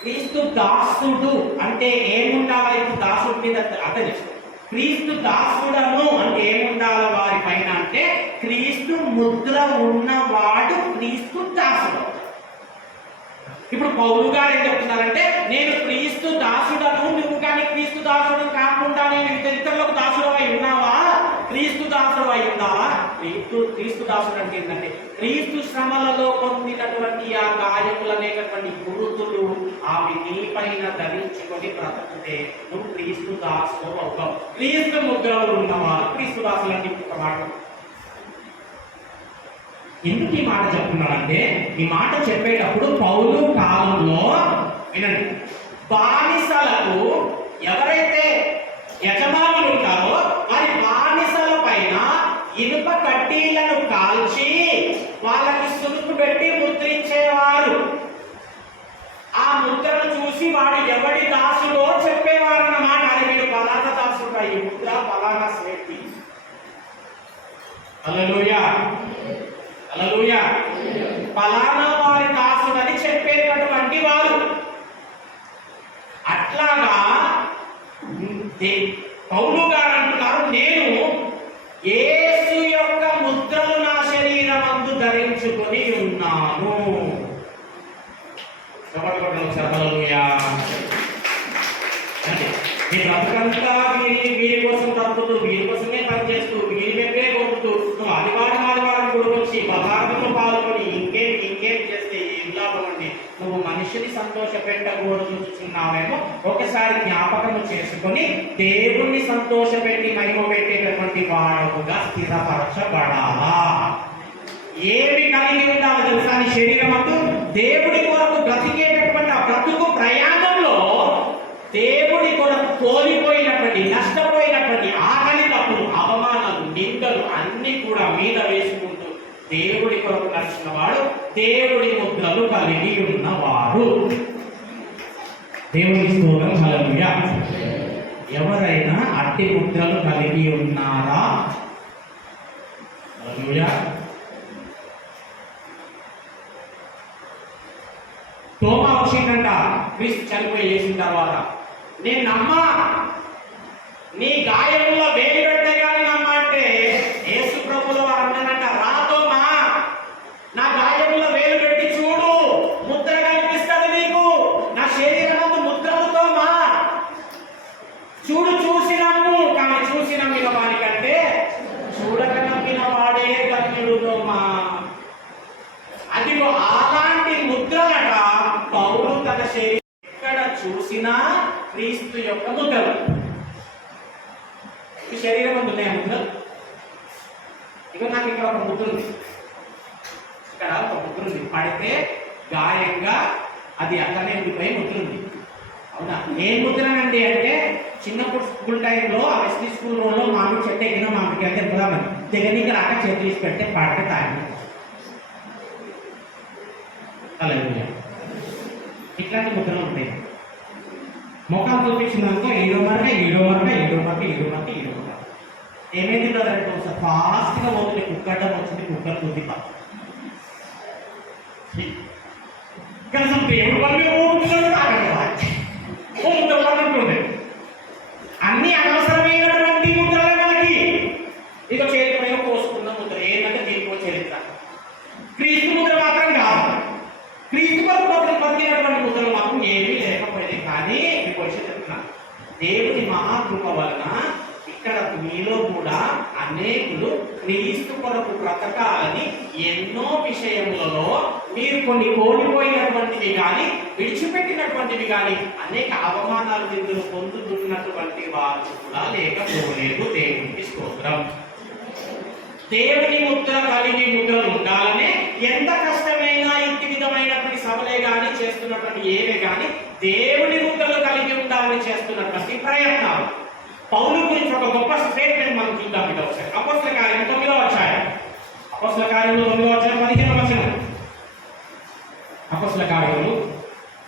క్రీస్తు దాసుడు అంటే ఏముండాలి? ఇప్పుడు దాసుడి మీద అర్థం చేసుకో. క్రీస్తు దాసుడను అంటే ఏముండాలి వారి పైన అంటే క్రీస్తు ముద్ర ఉన్నవాడు క్రీస్తు దాసుడు. ఇప్పుడు పౌలు గారు ఏం చెప్తున్నారంటే, నేను క్రీస్తు దాసుడను, నువ్వు కానీ క్రీస్తు దాసుడు కాకుండా నేను ఇతరులకు దాసుడు అయి ఉన్నావా? క్రీస్తు దాసుడు అయి ఉన్నావా? క్రీస్తు దాసుడు అంటే ఏంటంటే, క్రీస్తు శ్రమలలో పొందినటువంటి ఆ గాయములు అనేటటువంటి గురుతులు ఆమె నీపైన ధరించుకొని బ్రతుకుతే నువ్వు క్రీస్తు దాసుడు అవుతావు. క్రీస్తు ముద్రలు ఉన్నవారు క్రీస్తు దాసులు అంటే ఇంకొక మాట. ఎందుకు ఈ మాట చెప్తున్నానంటే, ఈ మాట చెప్పేటప్పుడు పౌలు కాలంలో వినండి, బానిసలకు ఎవరైతే యజమానులు ఉంటారో వారి బానిసల పైన ఇనుప కడ్డీలను కాల్చి వాళ్ళకి సులుకు పెట్టి ముద్రించేవారు. ఆ ముద్రను చూసి వాడు ఎవడి దాసుడో చెప్పేవారు అన్నమాట. అది మీరు పలానా దాసుడు, ఈ ముద్ర పలానా సేఫ్టీ. హల్లెలూయా, హల్లెలూయా. పలానా వారి దాసుడని చెప్పేటటువంటి వారు. అట్లాగా పౌలు గారు అంటున్నారు, నేను యేసు యొక్క ముద్రలు నా శరీరమందు ధరించుకొని ఉన్నాను. హల్లెలూయా. మీ బ్రతుకంతా వీరి కోసం బ్రతుకుతూ, వీరి కోసమే పనిచేస్తూ, వీరి వెంటే కొడుతూ, నువ్వు ఆదివారం కూడా వచ్చి పదార్థంలో పాల్గొని ఇంకేం చేస్తే ఏం లాభం అండి? నువ్వు మనిషిని సంతోష పెట్టకూడదు చూస్తున్నావేమో. ఒకసారి జ్ఞాపకము చేసుకొని దేవుణ్ణి సంతోష పెట్టి మహిమ పెట్టేటటువంటి వాడుగా స్థిరపరచబడాలా. ఏమి కలిగి ఉండాలో తెలుసా? నీ శరీరం అంటూ దేవుడి కొరకు బ్రతికేటటువంటి ఆ బ్రతుకు ప్రయాణంలో దేవుడి కొరకు కోల్పోయినటువంటి, నష్టపోయినటువంటి ఆకలి, తప్పులు, అవమానాలు, నిందలు అన్ని కూడా మీద వేసుకుంటూ దేవుడి కొరకు నడిచిన వాడు దేవుడి ముద్రలు కలిగి ఉన్నవాడు. దేవుడి స్తోత్రం, హల్లెలూయా. ఎవరైనా అట్టి ముద్రలు కలిగి ఉన్నారా? హల్లెలూయా. తోమా వచ్చిందంట క్రీస్తు చనిపోయి చేసిన తర్వాత, నేను నమ్మా, నీ గాయములో వేలు పెట్టే కానీ నమ్మా అంటే యేసు ప్రభువుల వారు అన్నారంట, రా తోమా, నా గాయములో వేలు పెట్టి చూడు, ముద్ర కనిపిస్తుంది నీకు, నా శరీరం ముద్రలు తోమా, చూడు, చూసి నమ్ము. కానీ చూసి నమ్మిన వారికంటే చూడక నమ్మిన వాడే ధన్యుడు తోమా. అదిగో అలాంటి ముద్రలట పౌలు తన శరీరం ఎక్కడ చూసినా క్రీస్తు యొక్క ముద్రలు. ఈ శరీరం అందు ఉన్నాయా ముద్రలు? ఇక నాకు ఇక్కడ ఒక ముద్ర ఉంది, ఇక్కడ ఒక ముద్ర ఉంది, పడితే గాయంగా అది అక్కడనే ఉండిపోయి ముద్ర ఉంది. అవునా? ఏం ముద్రనండి అంటే, చిన్నప్పుడు స్కూల్ టైంలో ఆ ఎస్టీ స్కూల్ రోడ్లో మామిడి చెట్టు ఎక్కిన మామిడికి అయితే ఎంపుదామని దగ్గరికి రాక చేతులు తీసి పెడితే పడితే తాగి. హల్లెలూయా. ఇట్లాంటి ముద్రలు ఉంటాయి. ముఖం చూపించినందుకు ఏడో మార్గ ఏమైంది కదంటే ఒకసారి ఫాస్ట్గా పోతుంది, కుక్కడ్డం వచ్చింది, కుక్కర్ కొద్ది కనీసం దేవుడు పని ఉంటుండే. అన్ని అనవసరమైనటువంటి ముద్రలే మనకి. ఇక చేతి పైన పోసుకున్న ముద్ర ఏంటంటే దీనికి చరిత్ర. క్రీస్తు ముద్ర మాత్రం కాదు. క్రీస్తు బతికినటువంటి ముద్రలు మాత్రం ఏమీ లేకపోయింది. కానీ ఈ పరిస్థితి చెప్తున్నా, దేవుని మహాకృప వలన ఇక్కడ మీలో కూడా అనేకులు క్రీస్తు కొరకు బ్రతకాలని ఎన్నో విషయములలో మీరు కొన్ని కోల్పోయినటువంటివి కానీ, విడిచిపెట్టినటువంటివి కానీ, అనేక అవమానాలు నిందులు పొందుతున్నటువంటి వారు కూడా లేకపోలేదు. దేవునికి స్తోత్రం. దేవుని ముద్ర కలిగి ముద్రలు ఉండాలని ఎంత కష్టమైనా, ఇంటి విధమైనటువంటి సభలే కానీ, చేస్తున్నటువంటి ఏవే కానీ దేవుని ముద్రలు కలిగి ఉండాలని చేస్తున్నటువంటి ప్రయత్నాలు. పౌలు గురించి ఒక గొప్ప స్టేట్మెంట్ మనం చూద్దాం. ఇది ఒకసారి అపోస్తల కార్యం 9వ అధ్యాయం, అపోస్తల కార్యములు 9వ అధ్యాయం 15వ వచనం. అపోస్తల కార్యములు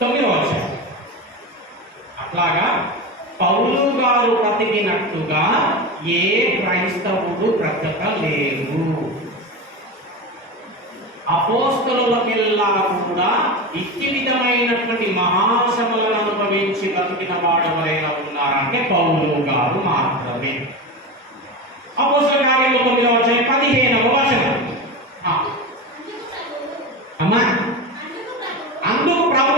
9వ అధ్యాయం. అట్లాగా పౌలు గారు బ్రతికినట్టుగా ఏ క్రైస్తవుడు బ్రతకలేరు. అపోస్తలులకెల్లా కూడా ఇట్టి విధమైనటువంటి మహాశ్రమలను అనుభవించి బ్రతికిన వాడు ఎవరైనా ఉన్నారంటే పౌలు గారు మాత్రమే. అపోస్తల కార్యములు 9వ అధ్యాయం 15వ వచనం. అమ్మా, అందుకు ప్రభు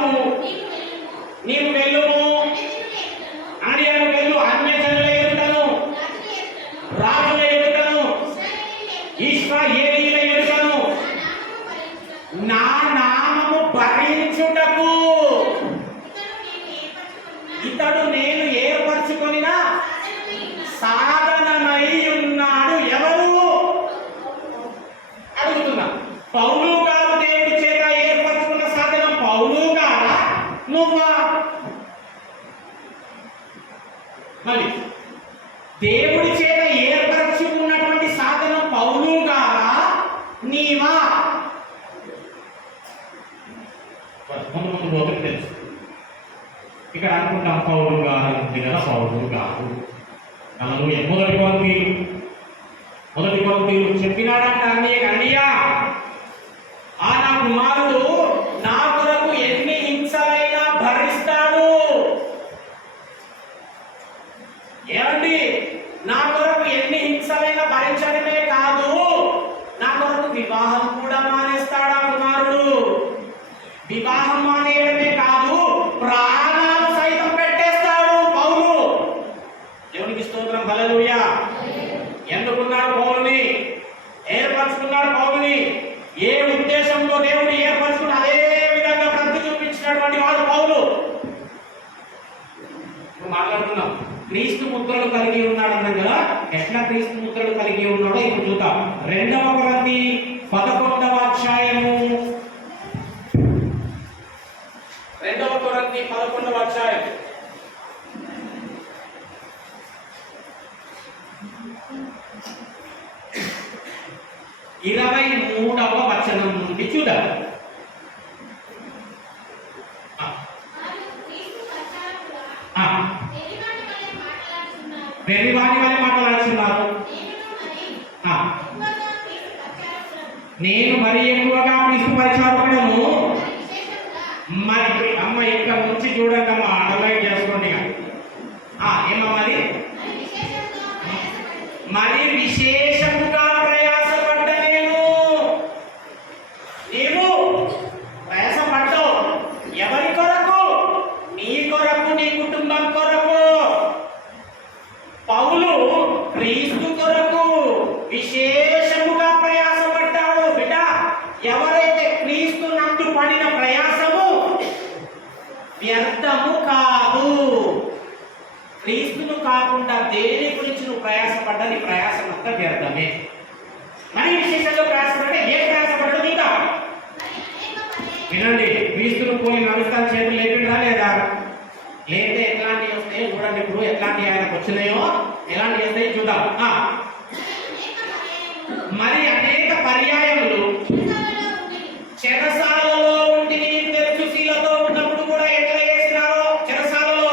మళ్ళీ దేవుడి చేత ఏర్పరచి ఉన్నటువంటి సాధనం పౌలు గారా నీవా? ముందు ముందు పోతుంది తెలుసు. ఇక్కడ అనుకుంటాం పౌలు గారు ఉంది కదా, పౌలు గారు అలా మొదటి కొరింథీయులు చెప్పినాడంట అన్నయ్యా, ఆ నా కుమారుడు నా కొరకు ఎన్ని హింసలైనా భరిస్తాడు. ఏమండి, నా కొరకు ఎన్ని హింసలైనా భరించడమే కాదు, నా కొరకు వివాహం కూడా మానేస్తాడా కుమారుడు. వివాహం మానేయడమే కాదు, ప్రాణాలు సైతం పెట్టేస్తాడు పౌలు. దేవునికి స్తోత్రం, హల్లెలూయా. ఎందుకున్నాడు పౌలుని? ఏర్పరచుకున్నాడు పౌలుని. ఏ ఉద్దేశంలో దేవుడు ఏర్పరచుకుని అదే విధంగా బ్రతికి చూపించినటువంటి వాడు పౌలు. మాట్లాడుతున్నాం, క్రీస్తు ముద్రలు కలిగి ఉన్నాడు అన్నాం కదా. ఎట్లా క్రీస్తు ముద్రలు కలిగి ఉన్నాడో ఇప్పుడు చూద్దాం. 2 కొరింథీ 11వ అధ్యాయము, 2 కొరింథీ 11వ అధ్యాయం 23వ వచనం నుండి చూద్దాం. వెర్రివాని వలె మాట్లాడుతున్నారు. నేను మరి ఎక్కువగా క్రీస్తు పరిచారకుడను. మరి అమ్మ ఇక్కడ నుంచి చూడండి అమ్మ, అండర్లైన్ చేసుకోండి. ఏమమ్మది? మరి విశేషముగా ప్రయాసపడ్డ నీవు ప్రయాసపడ్డావు. ఎవరి కొరకు? నీ కొరకు, నీ కుటుంబం కొరకు. పౌలు క్రీస్తు కొరకు విశేషముగా ప్రయాసపడ్డాడు. బిడ్డ, ఎవరైతే క్రీస్తు నందు పడిన ప్రయాసము వ్యర్థము కాదు. క్రీస్తును కాకుండా దేని గురించి నువ్వు ప్రయాసపడ్డా నీ ప్రయాసం అంతా వ్యర్థమే. మరి విశేషంగా ప్రయాసపడ్డా ఏ ప్రయాసపడ్డా నీకా? వినండి, క్రీస్తును పోయి నడుస్తాను చేతులు లేపిండా లేదా? లేకపోతే ఎట్లాంటివి వస్తాయో చూడండి. ఇప్పుడు ఎట్లాంటి ఆయనకు వచ్చినాయో ఎలాంటివి వస్తాయో చూద్దాం. మరి అనేక పర్యాయములు చెరసాలలో ఉండి తెలుసు. శీలతో ఉన్నప్పుడు కూడా ఎట్లా చేసినారో చెరసాలలో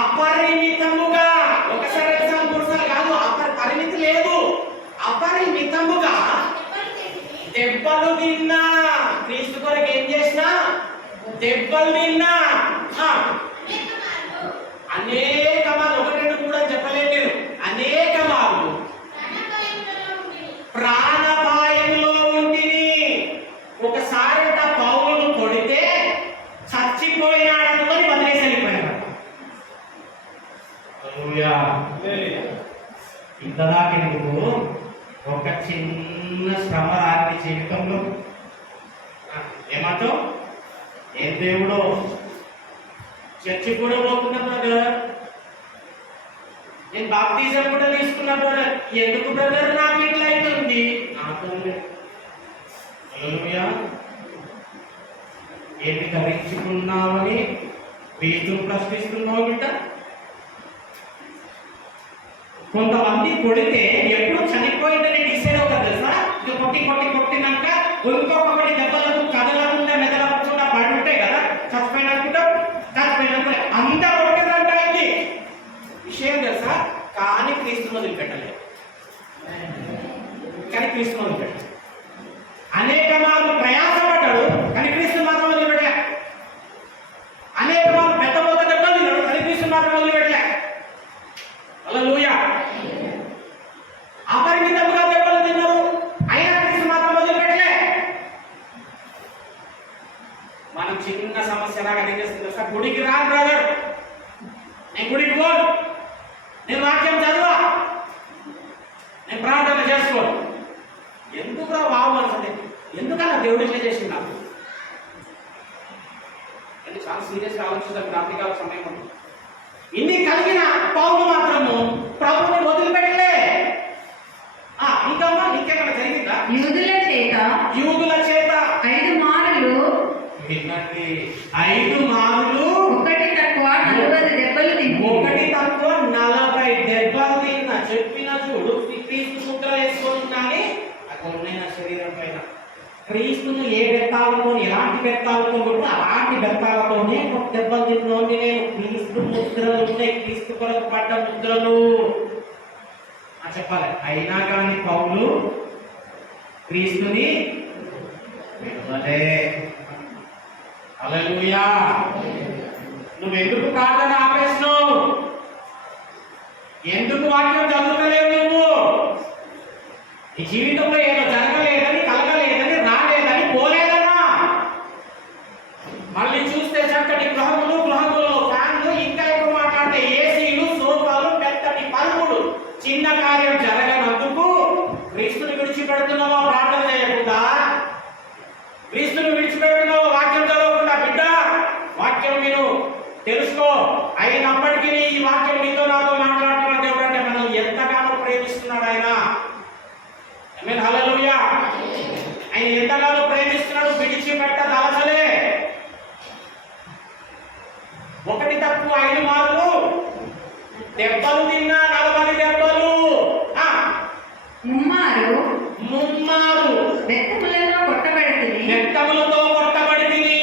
అపరిమితముగా, ఒకసారి పురుషులు కాదు, పరిమితి లేదు, అపరిమితముగా దెబ్బలు తిన్నా. క్రీస్తు కొరకు ఏం చేసినా? దెబ్బలు తిన్నా. అనేక మార్లు, 1, 2 కూడా చెప్పలేదు నేను. అనేక మార్లు ప్రాణపాయంలో ఉంటిని. ఒకసారి పౌలును కొడితే చచ్చిపోయినాడనుకొని వదిలేసి వెళ్ళిపోయాడు. ఇంతదాకా నువ్వు ఒక చిన్న శ్రమ రాత్రి జీవితంలో ఏమంటావు? ఏ దేవుడు చర్చి కూడా పోతున్నా బ్రదర్, నేను బాప్తిజం కూడా తీసుకున్నా బ్రదర్. ఎందుకు బ్రదర్ నాకు ఇట్లా అవుతుంది? హల్లెలూయా. ఏంటి ధరించుకున్నావని వీటిని ప్రశ్నిస్తున్నావు బిడ్డ? కొంతమంది కొడితే ఎప్పుడు చనిపోయిందని డిసైడ్ అవుతారు తెలుసా? ఇది కొట్టినాక ఇంకొకటి దెబ్బలకు కదలకుండా మెదలకుండా పడి ఉంటాయి కదా, చచ్చిపోయినాక అంతా కొట్టేదంట. ఇది విషయం తెలుసా? కానీ క్రీస్తుని వదిలిపెట్టలేదు. అనేక మార్లు ప్రయాసపడ్డాడు, కానీ క్రీస్తుని మాత్రం వదిలిపెట్టలే. అనేక మార్లు పెద్ద దెబ్బలు తిన్నాడు, కానీ క్రీస్తుని మాత్రం వదిలిపెట్టలే. హల్లెలూయా. అపరిమితంగా దెబ్బలు తిన్నారు, అయినా క్రీస్తు మాత్రం వదిలిపెట్టలే. మనం చిన్న సమస్య లాగా ఏం చేస్తుంది? గుడికి రా బ్రదర్, నేను గుడికి పోను, నేను వాక్యం చదువా, నేను ప్రార్థన చేసుకో. ఎందుకు వావు అనుకుంటే ఎందుకన్నా దేవుడు ఇట్లా చేసింది నాకు? అంటే చాలా సీరియస్గా ఆలోచిస్తాను. రాత్రికాల సమయం ఇన్ని కలిగిన పౌలు మాత్రము ప్రభుని వదిలిపెట్టలే. ఇంకమ్మా ఇంకేమైనా జరిగిందా? యూదుల చేత 5 మారులు, వినండి, 5 మారులు, ఒకటి తక్కువ 40 దెబ్బలు శరీరం పైన. క్రీస్తును ఏ బెత్తాలతో, ఎలాంటి బెత్తాలతో కూడా అలాంటి బెత్తాలతోనే దెబ్బలు తిన్నోండి నేను. క్రీస్తు ముద్రలు ఉన్నాయి, క్రీస్తు కొరకు పడ్డ ముద్రలు అని చెప్పాలి. అయినా కానీ పౌలు క్రీస్తుని విడుదలే. హల్లెలూయా. నువ్వెందుకు ప్రార్థన ఆపేసినావు? ఎందుకు వాక్యం చదువుతలేవు నువ్వు? ఈ జీవితంలో ఏదో జరగలేదని, కలగలేదని, రాలేదని, పోలేదనా? మళ్ళీ చూస్తే చక్కటి గృహములు, గృహములలో ఫ్యాన్లు, ఇంకా ఎక్కువ మాట్లాడితే ఏసీలు, సోఫాలు, పెద్దటి పరుపులు. చిన్న కార్యం జరగనందుకు క్రీస్తుని విడిచిపెడుతున్నావా? ప్రార్థన చేయకుండా క్రీస్తుని విడిచిపెడుతున్నావా? వాక్యం చదవకుండా? బిడ్డ, వాక్యం విను, తెలుసుకో. అయినప్పటికీ ఈ వాక్యం నీతో నాతో మాట్లాడుతున్న దేవుడు అంటే మనల్ని ఎంతగానో ప్రేమిస్తున్నాడు ఆయన. ఆమేన్, హల్లెలూయా. ఆయన ఎంతగానో ప్రేమిస్తున్నాడు, విడిచిపెట్టదలసలే. ఒకటి తప్పు 5 మార్లు దెబ్బలు తిన్నా 40 దెబ్బలు, ముమ్మారు బెత్తములతో కొట్టబడి తిని.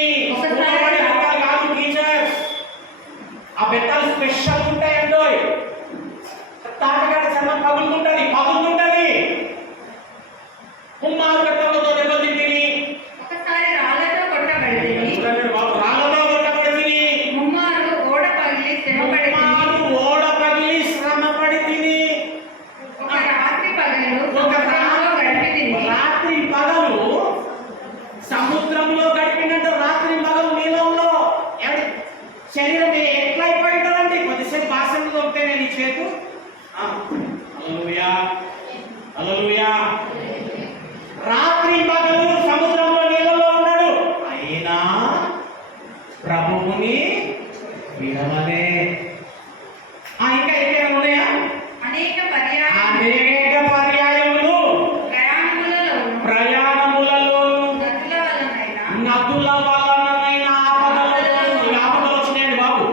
కాదు టీచర్స్, ఆ బెత్తాలు స్పెషల్ ఉంటాయండి. తాటగాడి చర్మం పగులుతుంటది. ముమ్మారు బెత్తములతో దెబ్బలు తిని. ఒకసారి రాళ్ళతో కొట్టబడి తిని. రాళ్ళతో కొట్టబడి తిని. ముమ్మారు ఓడ పగిలి శ్రమపడి తిని. ఒక రాత్రి పగలు సముద్రంలో గడిపినట్టు రాత్రి పగలు నీళ్ళలో శరీరం ఎట్లయిపోయి ఉంటుందండి. కొద్దిసేపు భాషలు దొరికితే నేను ఈ చేతు. హల్లెలూయా, హల్లెలూయా. రాత్రి పగలు సముద్రంలో నీళ్ళలో ఉన్నాడు, అయినా ప్రభువుని విడవలే. ఇంకా ఏమైనా ఉన్నాయా? అనేక పర్యాయములు ప్రయాణములలో నదుల వలనైన ఆపదలు వచ్చినాయండి బాబు.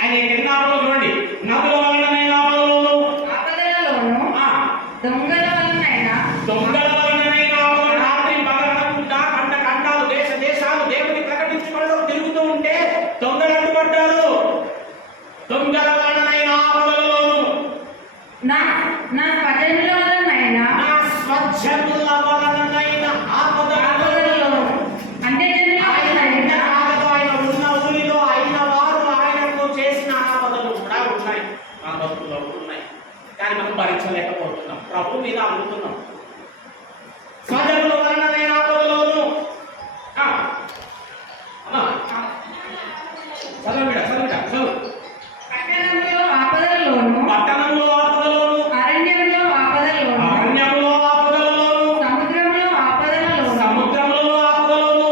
ఆయన ఎన్ని ఆపదలు చూడండి. నదుల వలనైన ఆపదలు, దొంగల వలనైన ఆపదలు. రాత్రి పగలనకుండా ఖండ ఖండాలు, దేశ దేశాలు దేవుని ప్రకటించుకోవడం తిరుగుతూ ఉంటే దొంగలు అడ్డుపడ్డారు. దొంగల వలనైన ఆపదలలోను, నా స్వజనుల వలనైన ఆపదలలో. అంటే ఆయన ఉన్న ఊరిలో అయిన వారు ఆయనకు చేసిన ఆపదలు కూడా ఉన్నాయి, మా భక్తుల్లో ఉన్నాయి. కానీ మనం భరించలేకపోతున్నాం, ప్రభు మీద అడుగుతున్నాం. స్వజనుల వలనైన ఆపదలోను. చదువు. పట్టణంలో ఆపదలలోను, అరణ్యంలో ఆపదలలోను, సముద్రంలో ఆపదలలోను,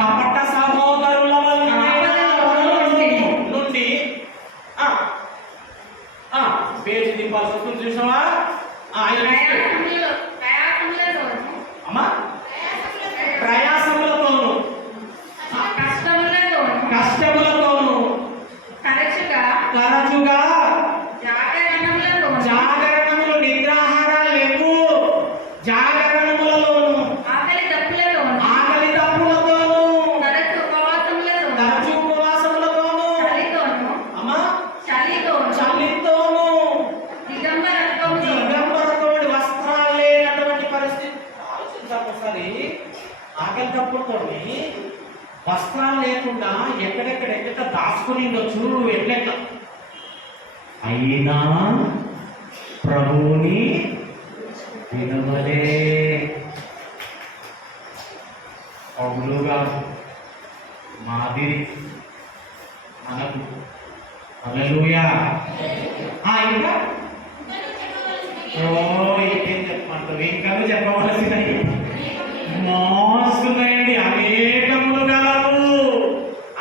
కపట సహోదరుల వలన నుండి పేజీ దింపాల్సి వస్తుంది. చూసావా? అమ్మా, ప్రయాసములతోను, కష్టములతోను, తరచుగా జాగరణములు, నిద్రాహారాలు లేవు, జాగరణములలోను, ఆకలి తప్పులతోను, తరచు ఉపవాసములతోను, అమ్మా, చలితోను, దిగంబరతోటి వస్త్రాలు లేనటువంటి పరిస్థితి. ఆలోచించాలి ఒకసారి. ఆకలి తప్పులతోని, వస్త్రాలు లేకుండా ఎక్కడెక్కడ దాచుకుని ఉండొచ్చు, ఎట్లెట్లా. అయినా ప్రభువుని విడవలే. పౌలు గారు మాదిరి మనకు. హల్లెలూయా. ఇంకా ఇంకేం చెప్పమంటావు? ఇంకా చెప్పవలసినవి మోస్తున్నాయండి, అనేకములు గలవు.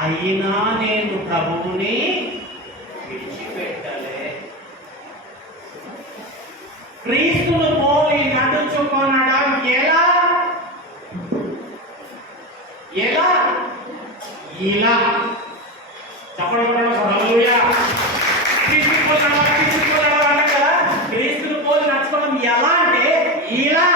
అయినా నేను ప్రభువుని విడిచిపెట్టలే. క్రీస్తును పోలి నడుచుకొనడం ఎలా? ఇలా. చెప్పడం హల్లెలూయా. క్రీస్తును పోలి నడుచుకోవడం ఎలా అంటే ఇలా.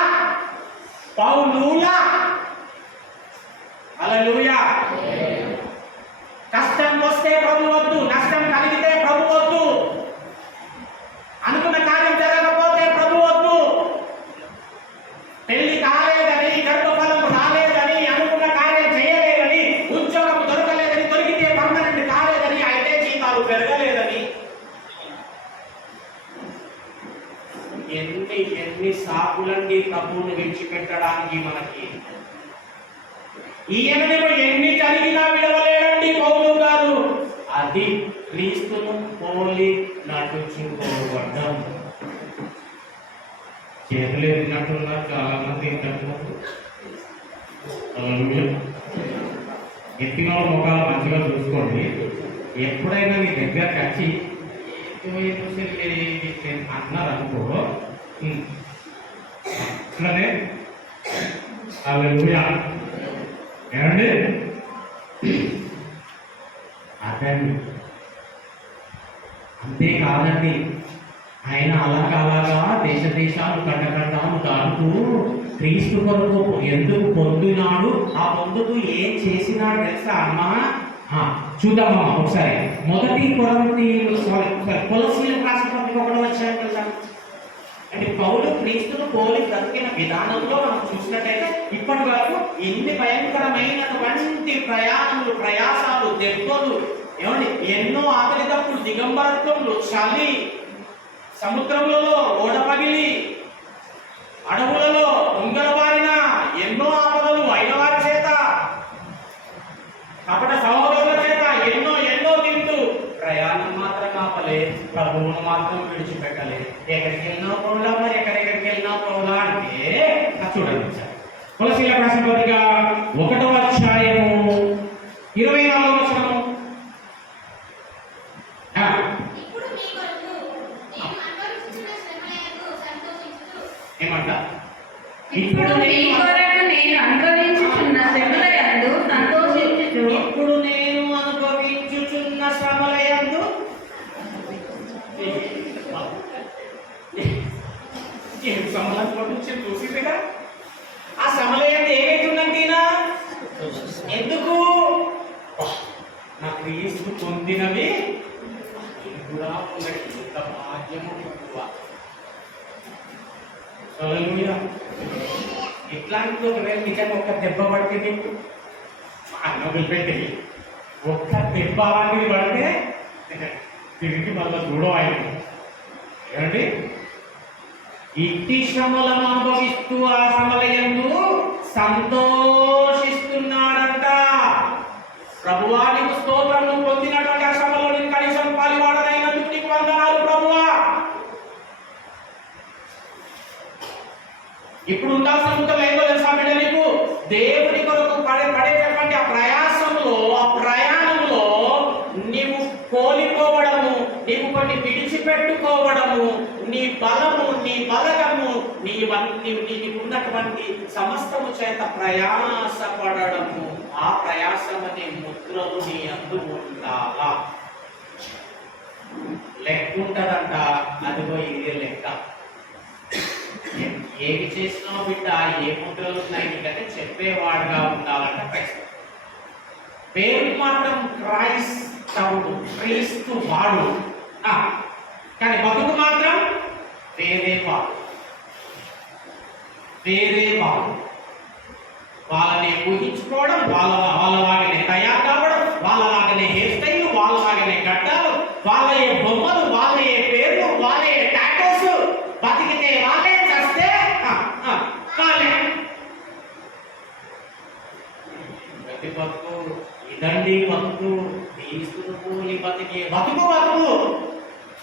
ఎవరండి ప్రభువుని విడిచిపెట్టడానికి మనకి? ఈయననేమో ఎన్ని జరిగినా విడవలేడండి పౌలు గారు. అది క్రీస్తును పోలి నడుచుకోవడం. చేతులు ఎత్తినట్టున్నారు చాలా మంది ఏంటంటున్నారు. ఎత్తిన ముఖాలు మంచిగా చూసుకోండి. ఎప్పుడైనా నీ దగ్గరకు వచ్చి అన్నారు అనుకో, అట్లనే హల్లెలూయా ఏమండి అదండి. అంతేకాదండి, ఆయన అలాగా దేశ దేశాలు కట్టకట్టాలు దాటుతూ క్రీస్తు కొరకు ఎందుకు పొందినాడు, ఆ పొందుతూ ఏం చేసినాడు తెలుసా అమ్మా? చూద్దామమ్మా ఒకసారి. మొదటి కొలసీలకు రాసిన పత్రిక 1వ అధ్యాయం తెలుసా? అంటే పౌలు క్రీస్తును పోలి బ్రతికిన విధానంలో మనం చూసినట్టయితే ఇప్పటి వరకు ఎన్ని భయంకరమైనటువంటి ప్రయాణములు, ప్రయాసాలు, దెబ్బలు, ఏమండి ఎన్నో ఆకలి తప్పులు, దిగంబరత్వములు, చలి, సముద్రములలో ఓడపగిలి, అడవులలో ఉంగరబారిన ఎన్నో ఆపదలు, అయిన వారి చేత, కపట సహోదరుల చేత ఎన్నో తింటూ ప్రయాణం మాత్రం ఆపలే, ప్రభువును మాత్రం విడిచిపెట్టలే. ఎక్కడికి వెళ్ళినా పోలా, మరి ఎక్కడెక్కడికి వెళ్ళినా పోలా అంటే చూడండి. కొలసీలకు రాసిన పత్రిక 1వ అధ్యాయము 24వ వచనము. ఏమంట? ఇప్పుడు నీ కొరకు నేను అనుభవించుచున్న శ్రమలయందు సంతోషించుచు. ఇప్పుడు నేను అనుభవించుచున్న శ్రమలయందు చూసిందిగా. ఆ శ్రమలయందు ఏమైతుందంటేనా? ఎందుకు? నా క్రీస్తు పొందినవి కూడా ఇంత భాగ్యము ఎక్కువ. ఇట్లాంటి ఒకవేళ నిజంగా ఒక్క దెబ్బ పడితే నీకు అన్నోగులు పెట్టి ఒక్క దెబ్బ అలాంటిది పడితే తిరిగి మళ్ళీ చూడవు ఆయన. ఏమండి? ఇట్టి శ్రమలను అనుభవిస్తూ ఆ శ్రమలయందు సంతోషిస్తున్నాడంట. ప్రభువా నీకు స్తోత్రము, పొందినటువంటి ఆ శ్రమలో నేను కనీసం పాలువాడనైనందుకు నీకు వందనాలు ప్రభువా. ఇప్పుడు ఉండాల్సిన ముఖ్యం ఏంటో తెలుసా బిడ్డ నీకు? దేవుని కొరకు పడేటటువంటి ఆ ప్రయాసంలో, ఆ ప్రయాణంలో నీవు కోల్పోవడము, నీవు కొన్ని విడిచిపెట్టుకోవడము, నీ బలము, నీ బలగము, నీకున్నటువంటి సమస్తము చేత ప్రయాసపడము. ఆ ప్రయాసమనే ముద్రలు నీ అందు ఉండాలా. లెక్క ఉంటుందంట. అదిగో ఇదే లెక్క. ఏమి చేసినావు బిడ్డ, ఏ ముద్రలు ఉన్నాయి నీకంటే చెప్పేవాడుగా ఉండాలంట క్రైస్తవుడు. పేరు మాత్రం క్రైస్తవుడు, క్రీస్తు వాడు, కానీ బతుకు మాత్రం వేరేవాడు. వాళ్ళని ఊహించుకోవడం, వాళ్ళలాగానే తయారు కావడం, వాళ్ళలాగానే హెయిర్ స్టైల్, వాళ్ళలాగానే గడ్డాలు, వాళ్ళ ఏ బొమ్మలు, వాళ్ళ ఏ పేర్లు, వాళ్ళ ఏ టాటోస్, బతికితే వాళ్ళే, చేస్తే వాళ్ళే. ప్రతి బతుకు ఇదండి బతుకు. క్రీస్తును పోలి బతికే బతుకు.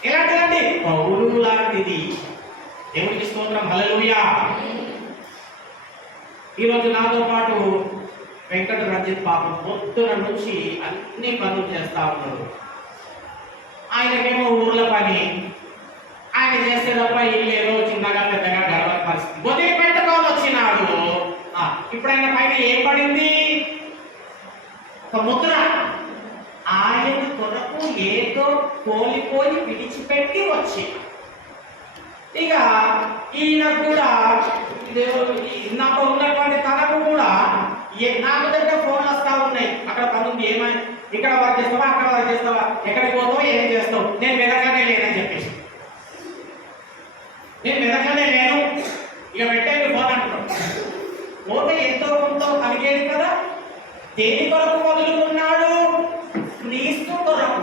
ఎలాంటిదండి? పౌలు లాంటిది. దేవునికి స్తోత్రం, హల్లెలూయా. ఈరోజు నాతో పాటు వెంకట రంజిత్ పాపం పొద్దున నుంచి అన్ని పనులు చేస్తా ఉన్నాడు. ఆయనకేమో ఊర్ల పని, ఆయన చేస్తే తప్ప ఇల్లు ఏదో చిన్నగా పెద్దగా గడవని పరిస్థితి. వదిలిపెట్టుకోని వచ్చినాడు. ఇప్పుడు ఆయన పైన ఏం పడింది? ఒక ముద్ర. ఆయన కొరకు ఏదో కోల్పోయి విడిచిపెట్టి వచ్చి, ఇక ఈయన కూడా నాకు ఉన్నటువంటి తనకు కూడా నాకు దగ్గర ఫోన్లు వస్తా ఉన్నాయి. అక్కడ పనుంది, ఏమై ఇక్కడ వర్క్ చేస్తావా, అక్కడ వర్క్ చేస్తావా, ఎక్కడికి పోతావో, ఏం చేస్తావు, నేను మెదకనే లేనని చెప్పేసి, నేను మెదకనే లేను, ఇక పెట్టేది ఫోన్ అంటున్నాడు. పోతే ఎంతో కొంత కలిగేది కదా. దేని కొరకు వదులుకున్నాడు? క్రీస్తు కొరకు.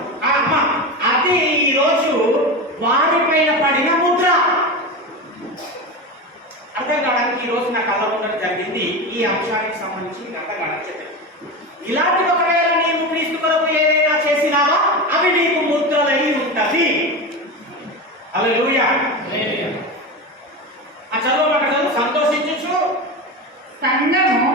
అది ఈరోజు వారిపైన పడిన ముద్ర. అర్థం కావడానికి ఈ రోజు నాకు అలా ఉండడం జరిగింది. ఈ అంశానికి సంబంధించి మీకు అర్థం కావడానికి చెప్పాను. ఇలాంటి ఒకవేళ నీవు క్రీస్తు కొరకు ఏదైనా చేసినావా అవి నీకు ముద్రలై ఉంటది. హల్లెలూయా. ఆ చదువు సంతోషించు సంఘము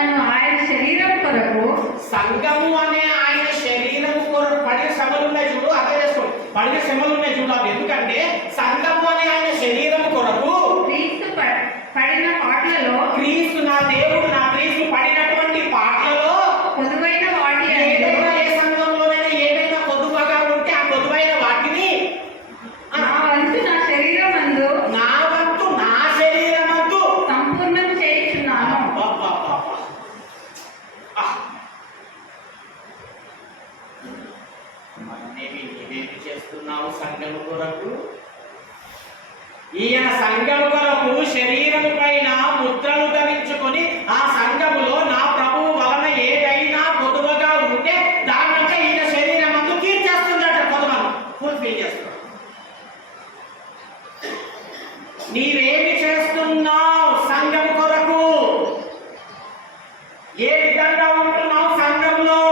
అను ఆయన శరీరం కొరకు, సంఘము అనే ఆయన శరీరం కొరకు పడిన శ్రమలు ఉన్నాయి చూడు, అర్థం చేసుకోండి. పడిన శ్రమలు ఉన్నాయి చూడు, అవి ఎందుకంటే సంఘము అనే ఆయన శరీరం కొరకు క్రీస్తు పడిన పాటలలో, క్రీస్తు నా దేవుడు నా క్రీస్తు పడినటువంటి పాటలలో పొదువైన వాటి ఏదైనా ఏ సంఘంలోనైనా ఏదైనా పొదువుగా ఉంటే ఆ పొదువైన వాటిని నా వంతు నా శరీరమందు సంపూర్ణం చేయుచున్నాను. నీవేమి చేస్తున్నావు సంఘము కొరకు? ఈయన సంఘము కొరకు శరీరము పైన ముద్రలు ధరించుకొని ఆ సంఘములో నా ప్రభువు వలన ఏదైనా పొదువుగా ఉంటే దాన్నంటే ఈయన శరీరం అందు తీర్చేస్తుందట, పొదువను ఫుల్ఫిల్ చేస్తున్నాడు. నీవేమి చేస్తున్నావు సంఘము కొరకు? ఏ విధంగా ఉంటున్నావు సంఘంలో?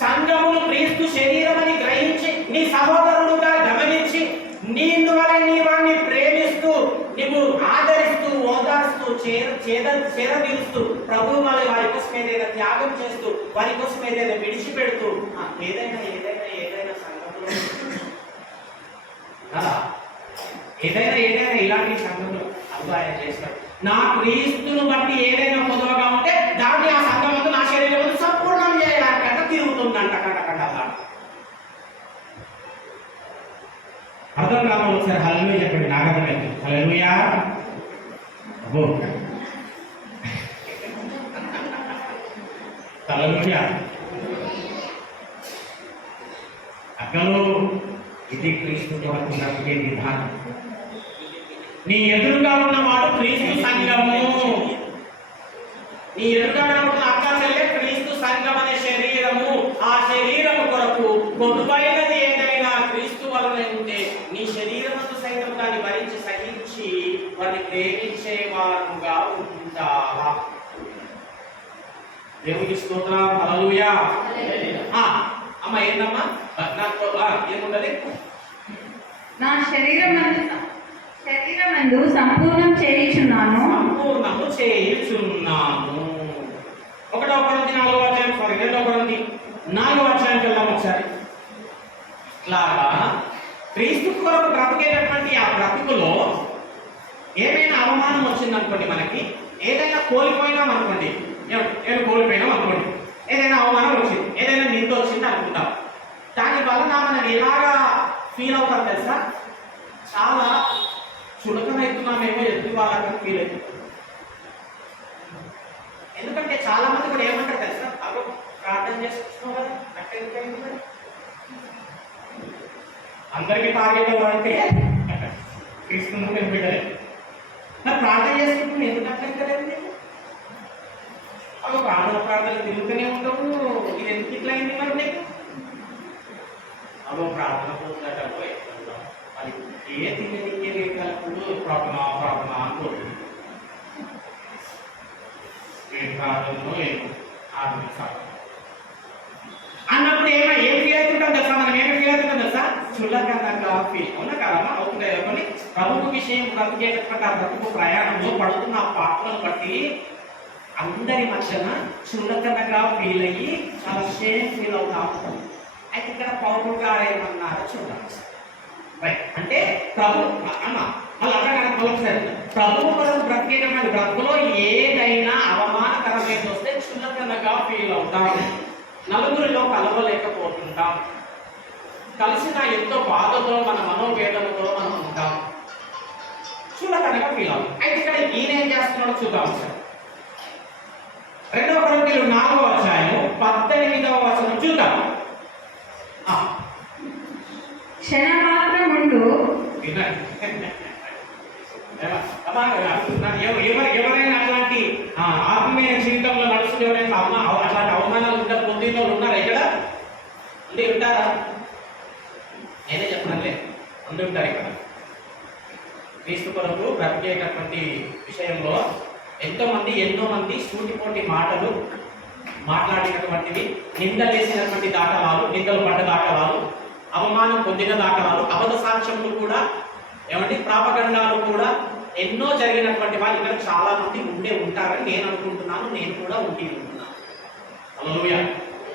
సంఘమును క్రీస్తు శరీరం అని గ్రహించి నీ సహోదరుడుగా గమనించి నిన్ను వలె నీ వారిని ప్రేమిస్తూ నీవు ఆదరిస్తూ ఓదార్స్తూ చేరదీస్తూ ప్రభువు వలె వారి కోసం ఏదైనా త్యాగం చేస్తూ వారి కోసం ఏదైనా విడిచిపెడుతూ ఏదైనా సంఘంలో కదా, ఏదైనా ఇలాంటి సంఘంలో అల్లా ఆయన చేస్తాడు. నా క్రీస్తును బట్టి ఏదైనా పొదవగా ఉంటే దాన్ని ఆ సంఘం అంతా నా శరీరం సంపూర్ణం చేయడానికంట తిరుగుతుందంట కంట అలా. అర్థం కావాలి ఒకసారి హల్లెలూయా చెప్పండి, నాకు అర్థమైంది. హల్లెలూయా. అబ్బో హల్లెలూయా. అక్కలు ఇది క్రీస్తు కొరకు నడిచే విధానం. నీ ఎదురుగా ఉన్నవాడు క్రీస్తు సంఘము. నీ ఎదురుగా ఉన్న అక్క చెల్లె క్రీస్తు సంఘం అనే శరీరము. ఆ శరీరము కొరకు పొదువైనది ఏదైనా క్రీస్తు వలన ఉంటే నీ శరీరమును సైతం దాన్ని భరించి సహించి వారిని ప్రేమించేవారుగా ఉంటావా? దేవునికి స్తోత్రం. హల్లెలూయా. అమ్మ ఏందమ్మా నాకు ఏముండదు? నా శరీరమందు సంపూర్ణం చేయుచున్నాను. సంపూర్ణము చేయుచున్నాను. 1 కొరింథీ 4వ అధ్యాయం 2 కొరింథీ 4వ అధ్యాయానికి వెళ్దాం ఒకసారి. ఇట్లాగా క్రీస్తు కొరకు బ్రతికేటటువంటి ఆ బ్రతుకులో ఏమైనా అవమానం వచ్చిందనుకోండి, మనకి ఏదైనా కోల్పోయినాం అనుకోండి, ఏమైనా కోల్పోయినాం అనుకోండి, ఏదైనా అవమానం వచ్చింది, ఏదైనా నింద వచ్చింది అనుకుంటాం. దాని వలన మనం ఎలాగా ఫీల్ అవుతాం తెలుసా? చాలా చులకనవుతున్నామేమో ఎదుటి వాళ్ళకి ఫీల్ అవుతుంది. ఎందుకంటే చాలా మంది కూడా ఏమంటారు తెలుసా? అప్పుడు ప్రార్థన చేసుకుంటున్నావు కదా, అట్టెందుకైంది మరి అందరికీ టార్గెట్ అవ్వాలంటే క్రీస్తును కనిపెట్టలేదు. మరి ప్రార్థన చేసుకుంటున్నావు ఎందుకు అట్టలేదు? అవి ప్రార్థనలు తిరుగుతూనే ఉండవు. ఇది ఎందుకు ఇట్లా అయింది మరి నీకు? అవి ప్రార్థన పోతున్నట్టు అది ఏ తిండి లేకపోతే ప్రార్థన అనుకోండి. ఏ ప్రార్థనలో అన్నప్పుడు ఏం ఫీల్ అవుతుంటాం తెలుసా? మనం ఏమి ఫీల్ అవుతుంటాం తెలుసా? చులకనగా ఫీల్. అవునా కాదమ్మా? అవుతుంది చెప్పండి. ప్రభుత్వ విషయం బ్రతికేటటువంటి ఆ బ్రతుకు ప్రయాణంలో పడుతున్న ఆ పాటలను బట్టి అందరి మధ్యన చులకనగా ఫీల్ అయ్యి చాలా షేమ్ ఫీల్ అవుతా ఉంటాం. అయితే ఇక్కడ పౌరులు గారు ఏమన్నారో చూడాలి. అంటే ప్రభు అమ్మ మళ్ళీ అక్కడ ప్రభువు కొరకు బ్రతికేటటువంటి బ్రతుకులో ఏదైనా అవమానకరమైన వస్తే చులకనగా ఫీల్ అవుతాం. నలుగురిలో కలవలేకపోతుంటాం. కలిసిన ఎంతో బాధతో మన మనోవేదనతో మనం ఉంటాం. చులకనగా ఫీల్ అవుతాం. అయితే ఇక్కడ ఈయన ఏం చేస్తున్నాడో చూద్దాం సార్. 2 కొరింథీయులు 4వ అధ్యాయం 18వ వచనం చూద్దాం. క్షణమాత్రముండు ఎవరైనా అట్లాంటి ఆత్మీయ జీవితంలో నడుస్తుంది, ఎవరైనా అట్లాంటి అవమానాలు ఉంటారు, పొందిన ఉన్నారా? ఇక్కడ ఉంటే ఉంటారా? నేనే చెప్పనంలే, ఉండి ఉంటారు. ఇక్కడ క్రీస్తు కొరకు బ్రతికేటటువంటి విషయంలో ఎంతో మంది సూటిపోటి మాటలు మాట్లాడినటువంటివి, నిందలేసినటువంటి దాఖలాలు, నిందలు పడ్డ దాఖలాలు, అవమానం పొందిన దాఖలాలు, అబద్ధ సాక్ష్యములు కూడా ప్రాపగండాలు కూడా ఎన్నో జరిగినటువంటి వాళ్ళు ఇక్కడ చాలా మంది ఉండే ఉంటారని నేను అనుకుంటున్నాను. నేను కూడా ఉంటున్నాను. హల్లెలూయా.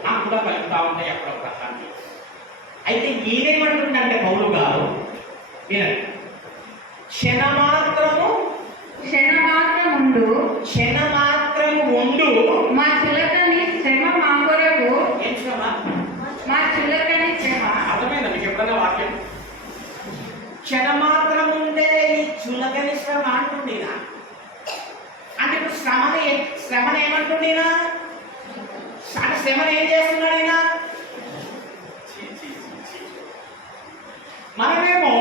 నాకు కూడా కలుగుతా ఉంటాయి అప్పుడప్పుడు అట్లాంటివి. అయితే ఈయనేమంటుండంటే పౌలు గారు, వినండి, క్షణమాత్రము ఉండు మా చులకని శ్రమ మా కొరకు. ఏం శ్రమ? మా చులకని శ్రమ. అర్థమైందా మీకు ఎప్పుడన్నా వాక్యం? క్షణమాత్రం ఉండే ఈ చులకని శ్రమ అంటుండేనా? అంటే ఇప్పుడు శ్రమని ఏమంటుండేనా? అంటే శ్రమని ఏం చేస్తున్నాడైనా? మనమేమో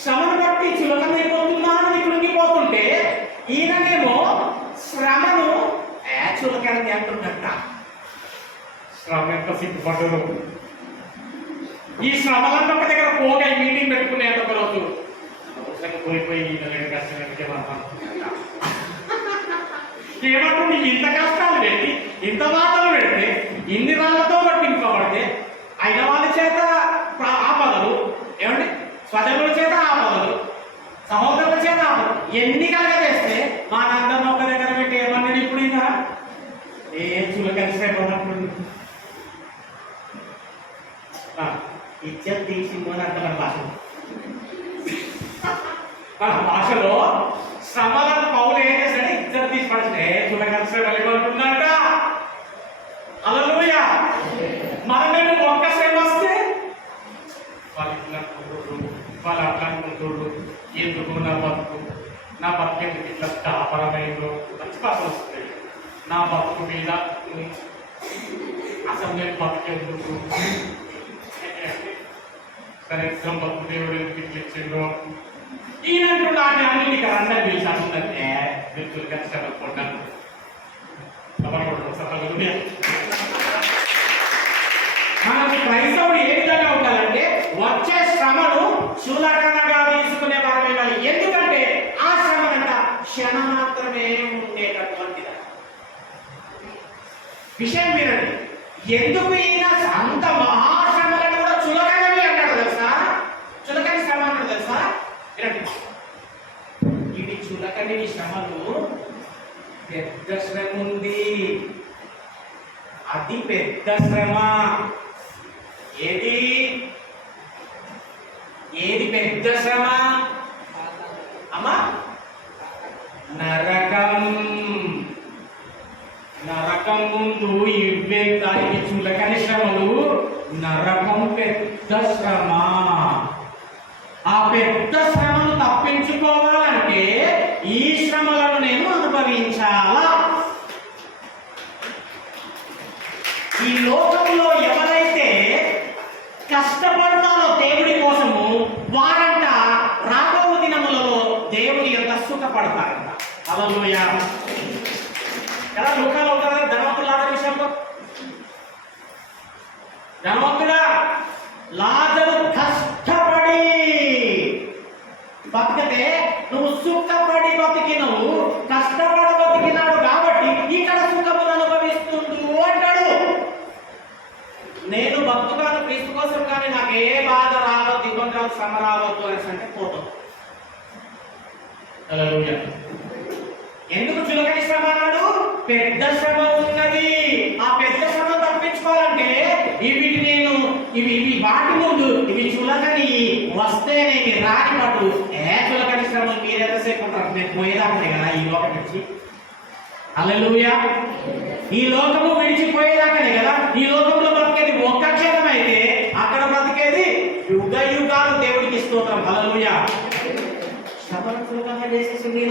శ్రమను బట్టి చులకనైపోతున్నాను కృంగిపోతుంటే, ఈయననేమో శ్రమను చులకని అంటున్నట్ట. శ్రమ ఎంత సిగ్గుపడ్డరు! ఈ శ్రమలన్నీ ఒక దగ్గర పోగా మీటింగ్ పెట్టుకునే ఒక రోజు పోయిపోయి ఏమంటుంది, ఇంత కష్టాలు పెట్టి ఇంత బాధలు పెడితే ఇన్ని రాళ్లతో పట్టించుకోబడితే అయిన వాళ్ళ చేత ఆపదలు, స్వజనుల చేత ఆపదలు, సహోదరుల చేత ఆపదలు ఎన్ని కలగజేస్తే మా నాన్నమ్మ ఒక దగ్గర పెట్టి ఏమన్నాడు ఇప్పుడు ఇంకా ఏ చులకరిసేపోయినప్పుడు ఇజ్జత్ తీసిందో అని అంటారు భాషలో. శ్రమలను పౌలు ఏం చేశాడు? ఇజ్జత్ తీసి పడితే చులకరిసేపడుతుందంట. హల్లెలూయా. మనమేమో ఒక్క శ్రమ వస్తే వాళ్ళు అట్లా అనుకుంటున్నారు, ఎందుకు నా బతుకు ఎందుకు ఇట్లా స్థాపరమైందో మంచి భాష వస్తుంది. నా బతుకు మీద అసలు నేను బతుకెందుకు, కనీసం బతుకు దేవుడు ఎందుకు ఇట్లా ఇచ్చిందో ఈయనంటున్నా అన్ని నీకు అందరూ పిలిచానంటే వ్యక్తులు కష్టపడుకుంటాను. మనకు క్రైస్తవుడు ఏ విధంగా ఉండాలంటే వచ్చే శ్రమను చులకనగా తీసుకునే వారు ఉండాలి. ఎందుకంటే ఆ శ్రమనంట క్షణం మాత్రమే ఉండేటటువంటిది. విషయం వినండి, ఎందుకు ఈయన అంత మహాశ్రమలను కూడా చులకనవి అంటాడు తెలుసా? చులకని శ్రమ అంటాడు తెలుసా? వినండి, ఇది చులకని శ్రమలు పెద్ద శ్రమ ఉంది. అది పెద్ద శ్రమ. ఏది పెద్ద శ్రమ అమ్మా? నరకం. నరకం ముందు ఇవే దానికి చులకని శ్రమలు. నరకం పెద్ద శ్రమ. ఆ పెద్ద శ్రమను తప్పించుకోవాలంటే ఈ శ్రమలను నేను అనుభవించాలా? ఈ లోకంలో ఎవరైతే కష్టపడతారో దేవుడి కోసము వారంట రాబో దినములలో దేవుని యొక్క సుఖపడతారంట. హల్లెలూయా. ఎలా లోకాలు ఉంటారా ధనవంతుల విషయంలో? ధనవంతుడా, లాజరు కష్టపడి బతికితే నువ్వు సుఖపడి బతికినవు, కష్టపడి బతికినాడు కాబట్టి ఇక్కడ సుఖమును అనుభవిస్తుండు అంటాడు. నేను భక్తుగాను క్రీస్తు కోసం, కానీ నాకు ఏ బాధ రావద్దు, ఇబ్బంది రావద్దు, శ్రమ రావద్దు అనేసి అంటే పోతాం. హల్లెలూయా. ఎందుకు చులకని శ్రమ అన్నాడు? పెద్ద శ్రమ ఉన్నది. ఆ పెద్ద శ్రమ తప్పించుకోవాలంటే ఇవి వాటి ముందు ఇవి చులకని వస్తేనేమి రాని పట్టు చులకని శ్రమ మీరు ఎంతసేపు ఉంటారు? నేను పోయేదాకనే కదా ఈ లోకం నుంచి. హల్లెలూయా. ఈ లోకము విడిచిపోయేదాకనే కదా. ఈ లోకంలో బ్రతికేది ఒక్క క్షణం అయితే అక్కడ బ్రతికేది యుగ యుగాలు. దేవుడికి స్తోత్రం. హల్లెలూయా. శ్రమను సులభంగా చేసేసింది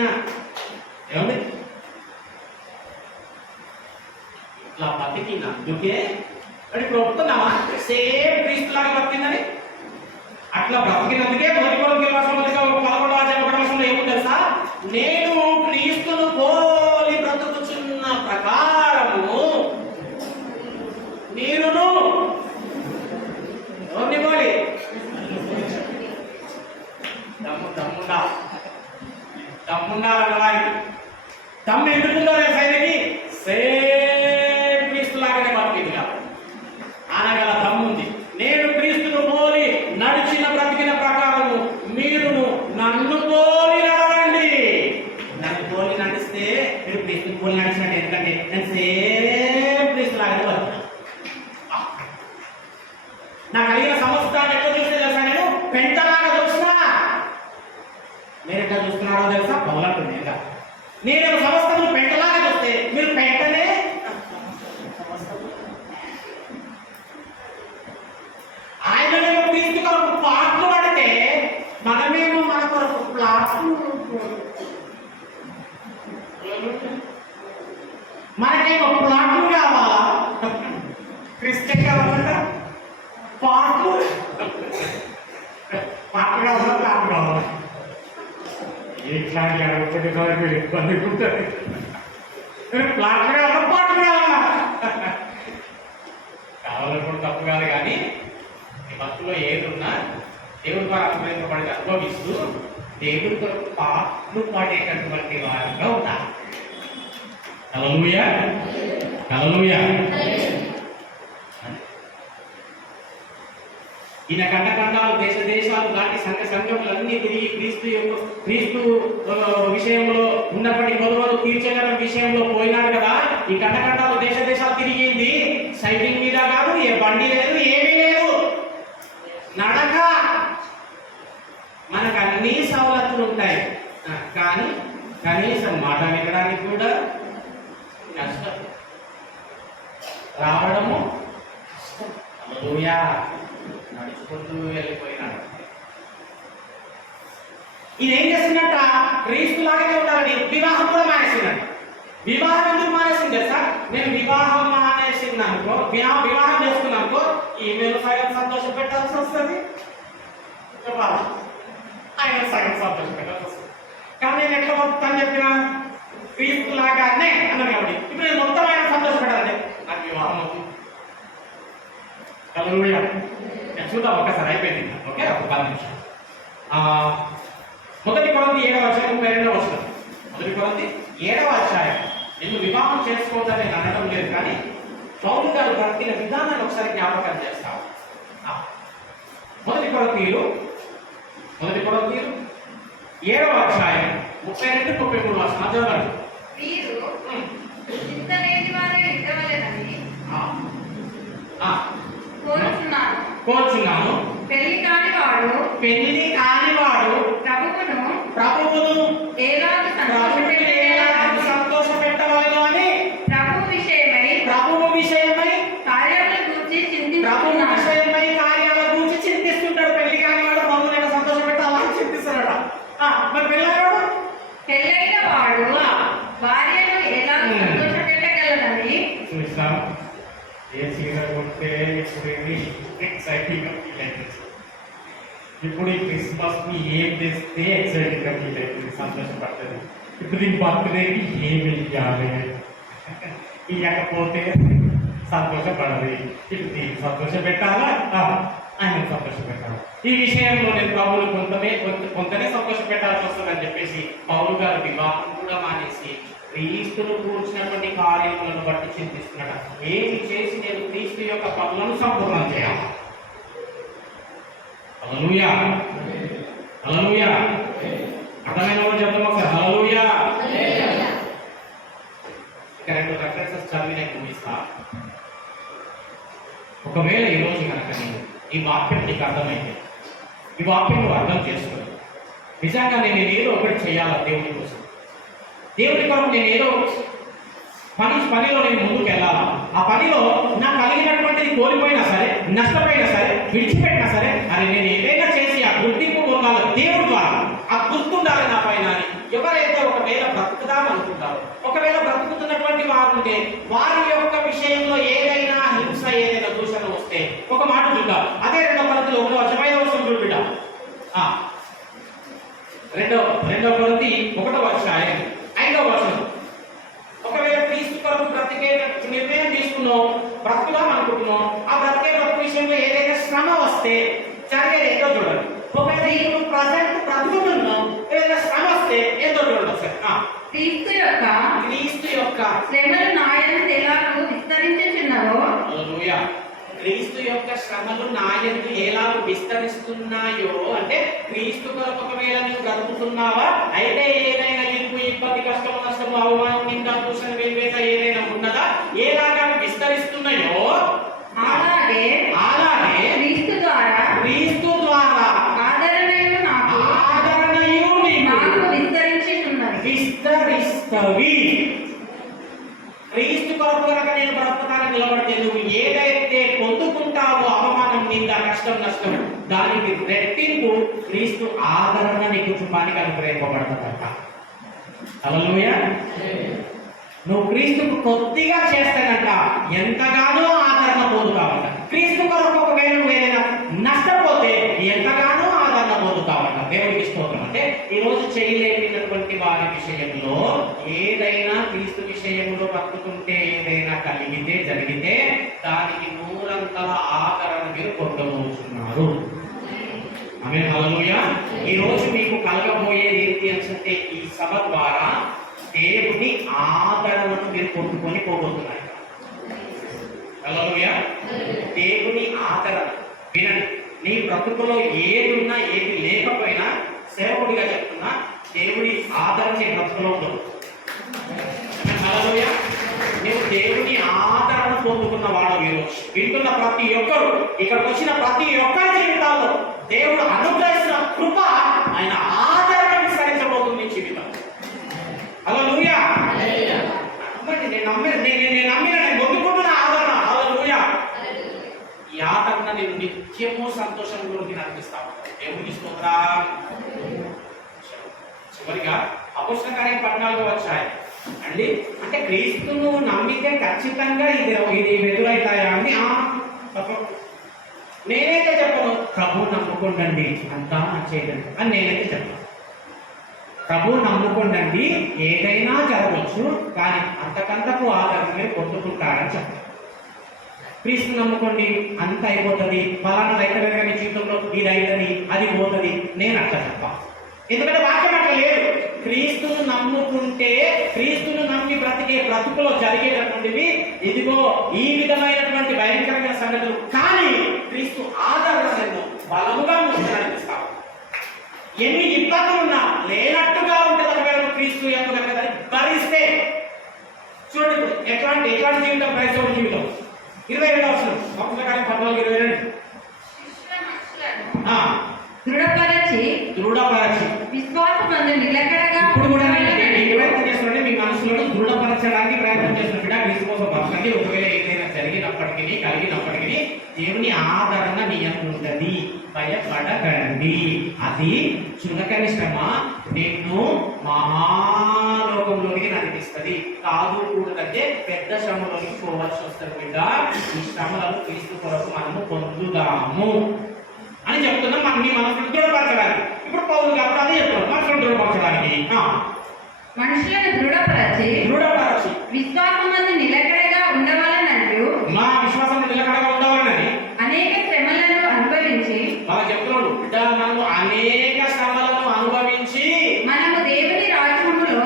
ఏమండి? ఇట్లా బతికినందుకే ఇప్పుడు ఒప్పుతున్నావా సేమ్ క్రీస్తులాగా బతికిందని? అట్లా బ్రతికినందుకే 11 ఏముంది తెలుసా? నేను క్రీస్తును పోలి బ్రతుకుచున్న ప్రకారము మీరును ఎవరిని పోలి? లాగా బతికినా. నాకు కలిగిన సమస్తాన్ని ఎట్లా చూస్తే తెలుసా, నేను పెంటలాగా చూసినా. మీరు ఎట్లా చూస్తున్నారో తెలుసా, పౌలంటుంది. నేను సమస్తము పెంటలాగా చూస్తే మీరు పెంటనే ఆయననేమో క్రీస్తు కొరకు పాటలు పడితే మనమేమో మన కొరకు ప్లాట్లు. మనకేమో ప్లాట్లు కావాలా, క్రిస్టియన్ కావాలంట పాటలు. పాటలు కావాలా, ప్లాట్లు కావాలా? ఇట్లాంటి అడగకపోతే కాదు మీరు ఇబ్బంది ఉంటుంది. ప్లాట్లు కావాలా, పాటలు కావాలా? కావాలనుకుంటే తప్పు కాదు, కానీ ఈ భక్తులో ఏదున్నా దేవుడి ద్వారా అనుగ్రహించబడి అనుభవిస్తూ దేవుడి కొరకు పాటలు పాడేటటువంటి వారంగా ఉన్నారు. హల్లెలూయా, హల్లెలూయా. ఈయన ఖండాలు దేశ దేశాలు దాటి సంఘములన్నీ తిరిగి క్రీస్తు విషయంలో ఉన్నప్పటి కొలువలు తీర్చగల విషయంలో పోయినాడు కదా. ఈ ఖండాలు దేశ దేశాలు తిరిగింది. సైకిల్ మీద కాదు, ఏ బండి లేదు, ఏమీ లేదు, నడక. మనకు అన్ని సవలతులు ఉంటాయి, కానీ కనీసం మాట వినడానికి కూడా కష్టం, రావడము కష్టం. హల్లెలూయా. నడుచుకుంటూ వెళ్ళిపోయినాడు. ఇదేం చేస్తున్నట్ట, క్రీస్తు లాగానే ఉండాలని వివాహం కూడా మానేసిందంట. వివాహం ఎందుకు మానేసింది తెలుసా? నేను వివాహం మానేసింది అనుకో, వివాహం చేసుకున్నానుకో, ఈమెయిల్ సగం సంతోషం పెట్టాల్సి వస్తుంది, ఆయన సగం సంతోషం పెట్టాల్సి వస్తుంది. కానీ నేను ఎట్లా మొత్తం చెప్పిన క్రీస్తు లాగానే అన్నాను కాబట్టి ఇప్పుడు నేను మొత్తం ఆయన సంతోష పెట్టాలంటే నాకు వివాహం అవుతుంది. హల్లెలూయా. చూద్దాం ఒకసారి, అయిపోయింది. ఓకే, ఒక 10 నిమిషాలు. 1 కొరింథీ 7వ అధ్యాయం 32వ వచనం. 1 కొరింథీ 7వ అధ్యాయం. నిన్ను వివాహం చేసుకోవద్దని నేను అనడం లేదు, కానీ పౌలు గారు బ్రతికిన విధానాన్ని ఒకసారి జ్ఞాపకం చేస్తాం. 1 కొరింథీయులు 7వ అధ్యాయం 32-33 వచనం చదవండి. మీరు చింతలేని వారే ఉండవలెనని కోరుచున్నాను. పెళ్లి కానివాడు ప్రభువును ఏలాగు సంతోష పెట్టవలెను అని ప్రభువు విషయమై కార్యాల గురించి చింతిస్తుంటాడు. పెళ్లి కానివాడు ప్రభువుని ఎలా సంతోష పెట్టాలని చింతిస్తున్నాడు. మరి పెళ్ళైన వాడు భార్యను ఎలా సంతోష పెట్టగలదని చూసాం. ఏ చీర కొంటే ఇప్పుడు ఇది ఎక్సైటింగ్గా ఫీల్ అవుతుంది. ఇప్పుడు ఈ క్రిస్మస్ ని ఏం తెస్తే ఎక్సైటింగ్గా ఫీల్ అవుతుంది, సంతోషపడుతుంది. ఇప్పుడు ఈ బర్త్డేకి ఏమి ఇవ్వాలి, ఇవ్వకపోతే సంతోషపడదు. ఇప్పుడు దీనికి సంతోషం పెట్టాలా, ఆయన సంతోషం పెట్టాలి. ఈ విషయంలో నేను పౌలు కొంతనే సంతోషం పెట్టాల్సి వస్తుందని చెప్పేసి పౌలు గారు వివాహం కూడా మానేసి క్రీస్తును కూర్చున్నటువంటి కార్యములను బట్టి చింతిస్తున్నాడు. ఏమి చేసి నేను క్రీస్తు యొక్క పనులను సంపూర్ణం చేయాలి. హల్లెలూయా, హల్లెలూయా. అర్థమైన వాళ్ళు చెప్తాం ఒకసారి, హల్లెలూయా. ఇక 2 రెఫరెన్సెస్ చదివి నేను ముగిస్తా. ఒకవేళ ఈరోజు కనుక నేను ఈ వాక్యం నీకు అర్థమైంది, ఈ వాక్యం నువ్వు అర్థం చేసుకుని నిజంగా నేను ఏదో ఒకటి చేయాలా దేవుని కోసం, దేవుని కొరకు నేను ఏదో పనిలో నేను ముందుకు వెళ్ళాలా, ఆ పనిలో నాకు కలిగినటువంటిది కోల్పోయినా సరే, నష్టపోయినా సరే, విడిచిపెట్టినా సరే, అది నేను ఏదైనా చేసి ఆ గుర్తింపు పొందాలి దేవుడి ద్వారా, ఆ గుర్తుండాలి నా పైన అని ఎవరైతే ఒకవేళ బ్రతుకుదాం అనుకుంటారో, ఒకవేళ బ్రతుకుతున్నటువంటి వారు ఉంటే వారి యొక్క విషయంలో ఏదైనా హింస, ఏదైనా దూషణ వస్తే ఒక మాట చూద్దాం. అదే 2 కొరింథీ 1వ వచనం చూడ. 2 కొరింథీ 1వ అధ్యాయం 5వ వచనం. ఒకవేళ క్రీస్తు కొరకు బ్రతికే నిర్ణయం తీసుకున్నాం, బ్రతుకుదాం అనుకుంటున్నాం, ఆ బ్రతికే బ్రతుకు విషయంలో ఏదైనా శ్రమ వస్తే జరిగేది ఏంటో చూడండి. ఒకవేళ ఇప్పుడు ప్రజెంట్ బ్రతుకుతున్నాం, ఏదైనా శ్రమ వస్తే ఏంటో చూడండి ఒకసారి. క్రీస్తు యొక్క శ్రమలు నాయందు ఎలాగూ విస్తరించుచున్నవో, హల్లెలూయా. క్రీస్తు యొక్క శ్రమలు నాయందు ఎలాగూ విస్తరిస్తున్నాయో అంటే క్రీస్తు కొరకు ఒకవేళ నువ్వు బ్రతుకుతున్నావా, అయితే ఏదైనా ఇరుకు ఇబ్బంది, కష్టము, నష్టము, అవమానం, నింద, దూషణ, వేవేత ఏదైనా ఉన్నదా? ఎలాగా విస్తరిస్తున్నాయో అలాగే క్రీస్తు ద్వారా ఆదరణయు నాకు విస్తరిస్తవి. క్రీస్తు కొరకు కనుక నేను బ్రతకడానికి నిలబడితే నువ్వు ఏదైతే పొందుకుంటావో అవమానం, నింద, కష్టం, నష్టం, దానికి రెట్టింపు క్రీస్తు ఆదరణ నీ కుటుంబానికి అనుగ్రహింపబడతాడంట. హల్లెలూయా. నువ్వు క్రీస్తుకు కొద్దిగా చేస్తానంట ఎంతగానో ఆదరణ పొందుతావంట. క్రీస్తు కొరకు ఒకవేళ నువ్వు ఏదైనా నష్టపోతే ఎంతగానో ఆదరణ పొందుతావంట. దేవుడికి స్తోత్రం. అంటే ఈరోజు చేయలేనినటువంటి వారి విషయంలో ఏదైనా క్రీస్తు విషయంలో బతుకుతుంటే ఏదైనా కలిగితే జరిగితే దానికి నూరంతల ఆదరణ మీరు పొందబోతున్నారు. ఆమేన్. హల్లెలూయా. ఈ రోజు మీకు కలగబోయేది ఏంటి అంటే ఈ సభ ద్వారా దేవుని ఆదరణను మీరు పొందుకొని పోబోతున్నారు. హల్లెలూయా. దేవుని ఆదరణ వినండి. నీ బ్రతుకులో ఏది ఉన్నా ఏది లేకపోయినా సేవకుడిగా చెప్తున్నా, దేవుని ఆదరణ నీ బ్రతుకులో ఉండదు. హల్లెలూయా. నువ్వు దేవుని ఆదరణ పొందుకున్న వాడు ఈరోజు వింటున్న ప్రతి ఒక్కరు, ఇక్కడికి వచ్చిన ప్రతి ఒక్కరి జీవితాల్లో దేవుడు అనుగ్రహించిన కృప, ఆయన ఆదరణ విస్తరించబోతుంది నీ జీవితం. హల్లెలూయా. నేను పొందుకుంటున్న ఆదరణ. హల్లెలూయా. ఈ ఆదరణ నేను నిత్యము సంతోషంలోకి నడిపిస్తాను. దేవునికి స్తోత్రం. చివరిగా అపొస్తలుల కార్యం 14 వచ్చాయి అండి. అంటే క్రీస్తును నమ్మితే ఖచ్చితంగా ఇది ఎదురైతాయా అని నేనైతే చెప్పను. ప్రభు నమ్ముకోండి అంతా మంచిదండి అని నేనైతే చెప్పను. ప్రభు నమ్ముకోండి ఏదైనా జరగవచ్చు, కానీ అంతకంతకు ఆదరణ మీరు పొందుకుంటారని చెప్పారు. క్రీస్తు నమ్ముకోండి అంత అయిపోతుంది, ఫలానా అయితే మీ జీవితంలో ఇది అవుతుంది, అది పోతుంది, నేను అట్లా చెప్పాను. ఎందుకంటే వాక్యం అట్లా లేదు. క్రీస్తును నమ్ముకుంటే, క్రీస్తును నమ్మి బ్రతికే బ్రతుకులో జరిగేటటువంటివి ఇదిగో ఈ విధమైనటువంటి భయంకరమైన సంగతులు. కానీ క్రీస్తు ఆదరణను బలముగా నడిపిస్తాం. ఎన్ని ఇబ్బందులు ఉన్నా లేనట్టుగా ఉంటుంది. ఒకవేళ క్రీస్తు యొక్క భరిస్తే చూడండి ఎట్లాంటి జీవితం క్రైస్తవ జీవితం. 27వ వచనం అపొస్తలుల కార్యం 14:22 దృఢపరచి విశ్వాసమందు నిలకడగా ఇప్పుడు కూడా ప్రయత్నం చేస్తుంటే మీ మనసులో దృఢపరచడానికి ప్రయత్నం చేస్తున్నట్టుగా క్రీస్తు కోసం బతకండి. ఒకవేళ ఏదైనా జరిగినప్పటికీ కలిగినప్పటికీ దేవుని ఆదరణ నీ యందు ఉంటది. భయపడకండి. అది చులకని శ్రమ నిన్ను మహాలోకంలోనికి నడిపిస్తుంది. కాదు కూడదంటే పెద్ద శ్రమలోనికి పోవాల్సి వస్తుంది బిడ్డ. ఈ శ్రమలను క్రీస్తు కొరకు మనము పొందుదాము అని చెప్తున్నాం. మనం మీ మనసును దృఢపరచడానికి. ఇప్పుడు పౌలు కాబట్టి అదే చెప్తున్నాం, మనసును దృఢపరచడానికి. మనుషులను దృఢపరచి విశ్వాసమందు నిలకడగా ఉండవాలనంటూ మా విశ్వాసం నిలకడగా ఉండవాలని అనేక శ్రమలను అనుభవించి వాళ్ళు చెప్తున్నాడు. బిడ్డ మనము అనేక శ్రమలను అనుభవించి మనము దేవుని రాజ్యములో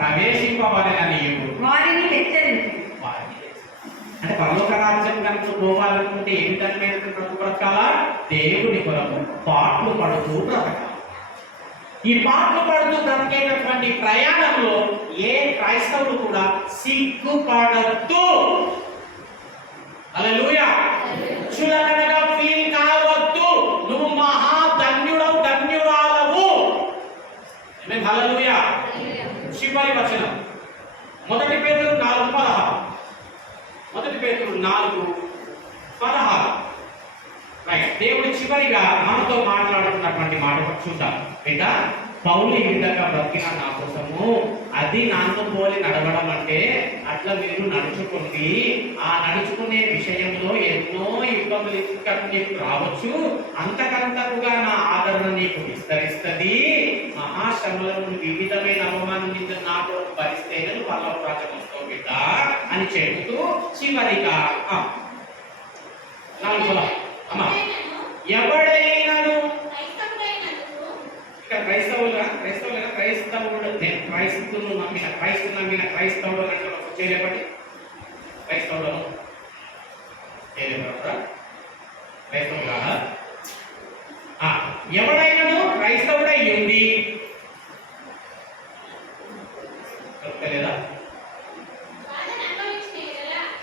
ప్రవేశింపవలెనని వారిని హెచ్చరించి. అంటే పరలోక రాజ్యం కనుక పోవాలనుకుంటే ఏ విధమైన బ్రతకాలా? దేవుని కొరకు పాటలు పడుతూ బ్రతకాలి. ఈ పాటలు పడుతూ బ్రతికేటటువంటి ప్రయాణంలో ఏ క్రైస్తవుడు కూడా సిగ్గుపడద్దు. హల్లెలూయా. చులకనగా ఫీల్ కావద్దు. నువ్వు మహా ధన్యుడవు, ధన్యురాలవు. హల్లెలూయా. చివరి వచనం 1 పేతురు 4:16. 1 పేతురు 4:16. దేవుడు చివరిగా మనతో మాట్లాడుతున్నటువంటి మాట చూద్దాం. బిడ్డ పౌలు ఈ విధంగా బ్రతికిన నా కోసము, అది నాతో పోలి నడవడం అంటే అట్లా మీరు నడుచుకోండి. ఆ నడుచుకునే విషయంలో ఎన్నో ఇబ్బందులు నీకు రావచ్చు. అంతకంతకుగా నా ఆదరణ నీకు విస్తరిస్తుంది. మహాశ్రమలను వివిధమైన అవమానం మీద నా కొరకు భరిస్తే నువ్వు పల్లవ రాజ్యం వస్తావు బిడ్డ అని చెబుతూ చివరిగా అమ్మా ఎవడైనాను క్రైస్తవులు నమ్మిన క్రైస్తవుడు అంటే చేయలేపటి క్రైస్తవులను క్రైస్తవులు ఎవడైనాను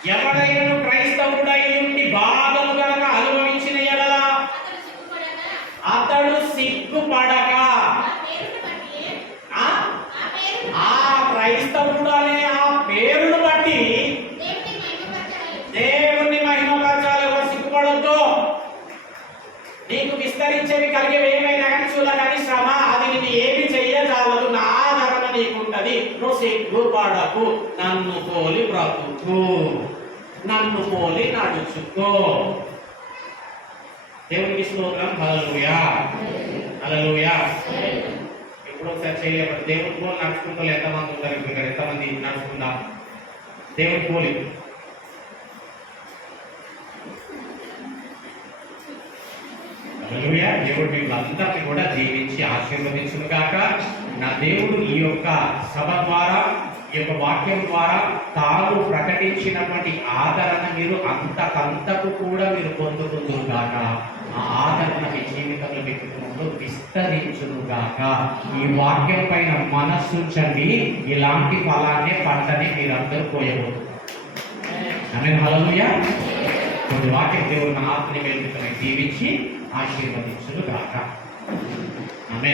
ఎవడైనను క్రైస్తవుడై ఉండి భాగము గనక అనుభవించిన ఎడల అతడు సిగ్గుపడక ఆ ఆ క్రైస్తవుడు అనే ఆ పేరును బట్టి దేవుణ్ణి మహిమపరచాలి. ఎవరు సిగ్గుపడొద్దు. నీకు విస్తరించేవి కలిగేవి ఏమైనా కానీ చూడగాని శ్రమ అది నేను ఏమి చెయ్యజాలదు, నా ఆదరణ నీకుంటది. నువ్వు సిగ్గుపడకు, నన్ను పోలి బ్రతుకు, నన్ను పోలి నడుచుకో. దేవునికి స్తోత్రం. హల్లెలూయా, హల్లెలూయా. ఇప్పుడు ఒకసారి చేయలేబడి దేవుని పోలి నడుచుకుంటూ ఎంతమంది ఉంటారు? ఇక్కడ ఎంతమంది నడుచుకుందాం దేవుని పోలి? హల్లెలూయా. దేవుడు మిమ్మల్ని కూడా దీవించి ఆశీర్వదించును గాక. నా దేవుడు ఈ యొక్క సభ ద్వారా, ఈ యొక్క వాక్యం ద్వారా తాను ప్రకటించినటువంటి ఆదరణ మీరు అంతకంతకు కూడా మీరు పొందుకుందురు గాక. ఆ ఆదరణ మీ జీవితంలో మీ కుటుంబంలో విస్తరించును గాక. ఈ వాక్యం పైన మనస్సుంచండి. ఇలాంటి ఫలాన్ని పంటని మీరందరూ పోయబోతున్నారు. ఆమేన్, హల్లెలూయా. కొన్ని వాక్యం దేవుడు నా ఆత్మని దీవించి ఆశీర్వదించును గాక. ఆమేన్.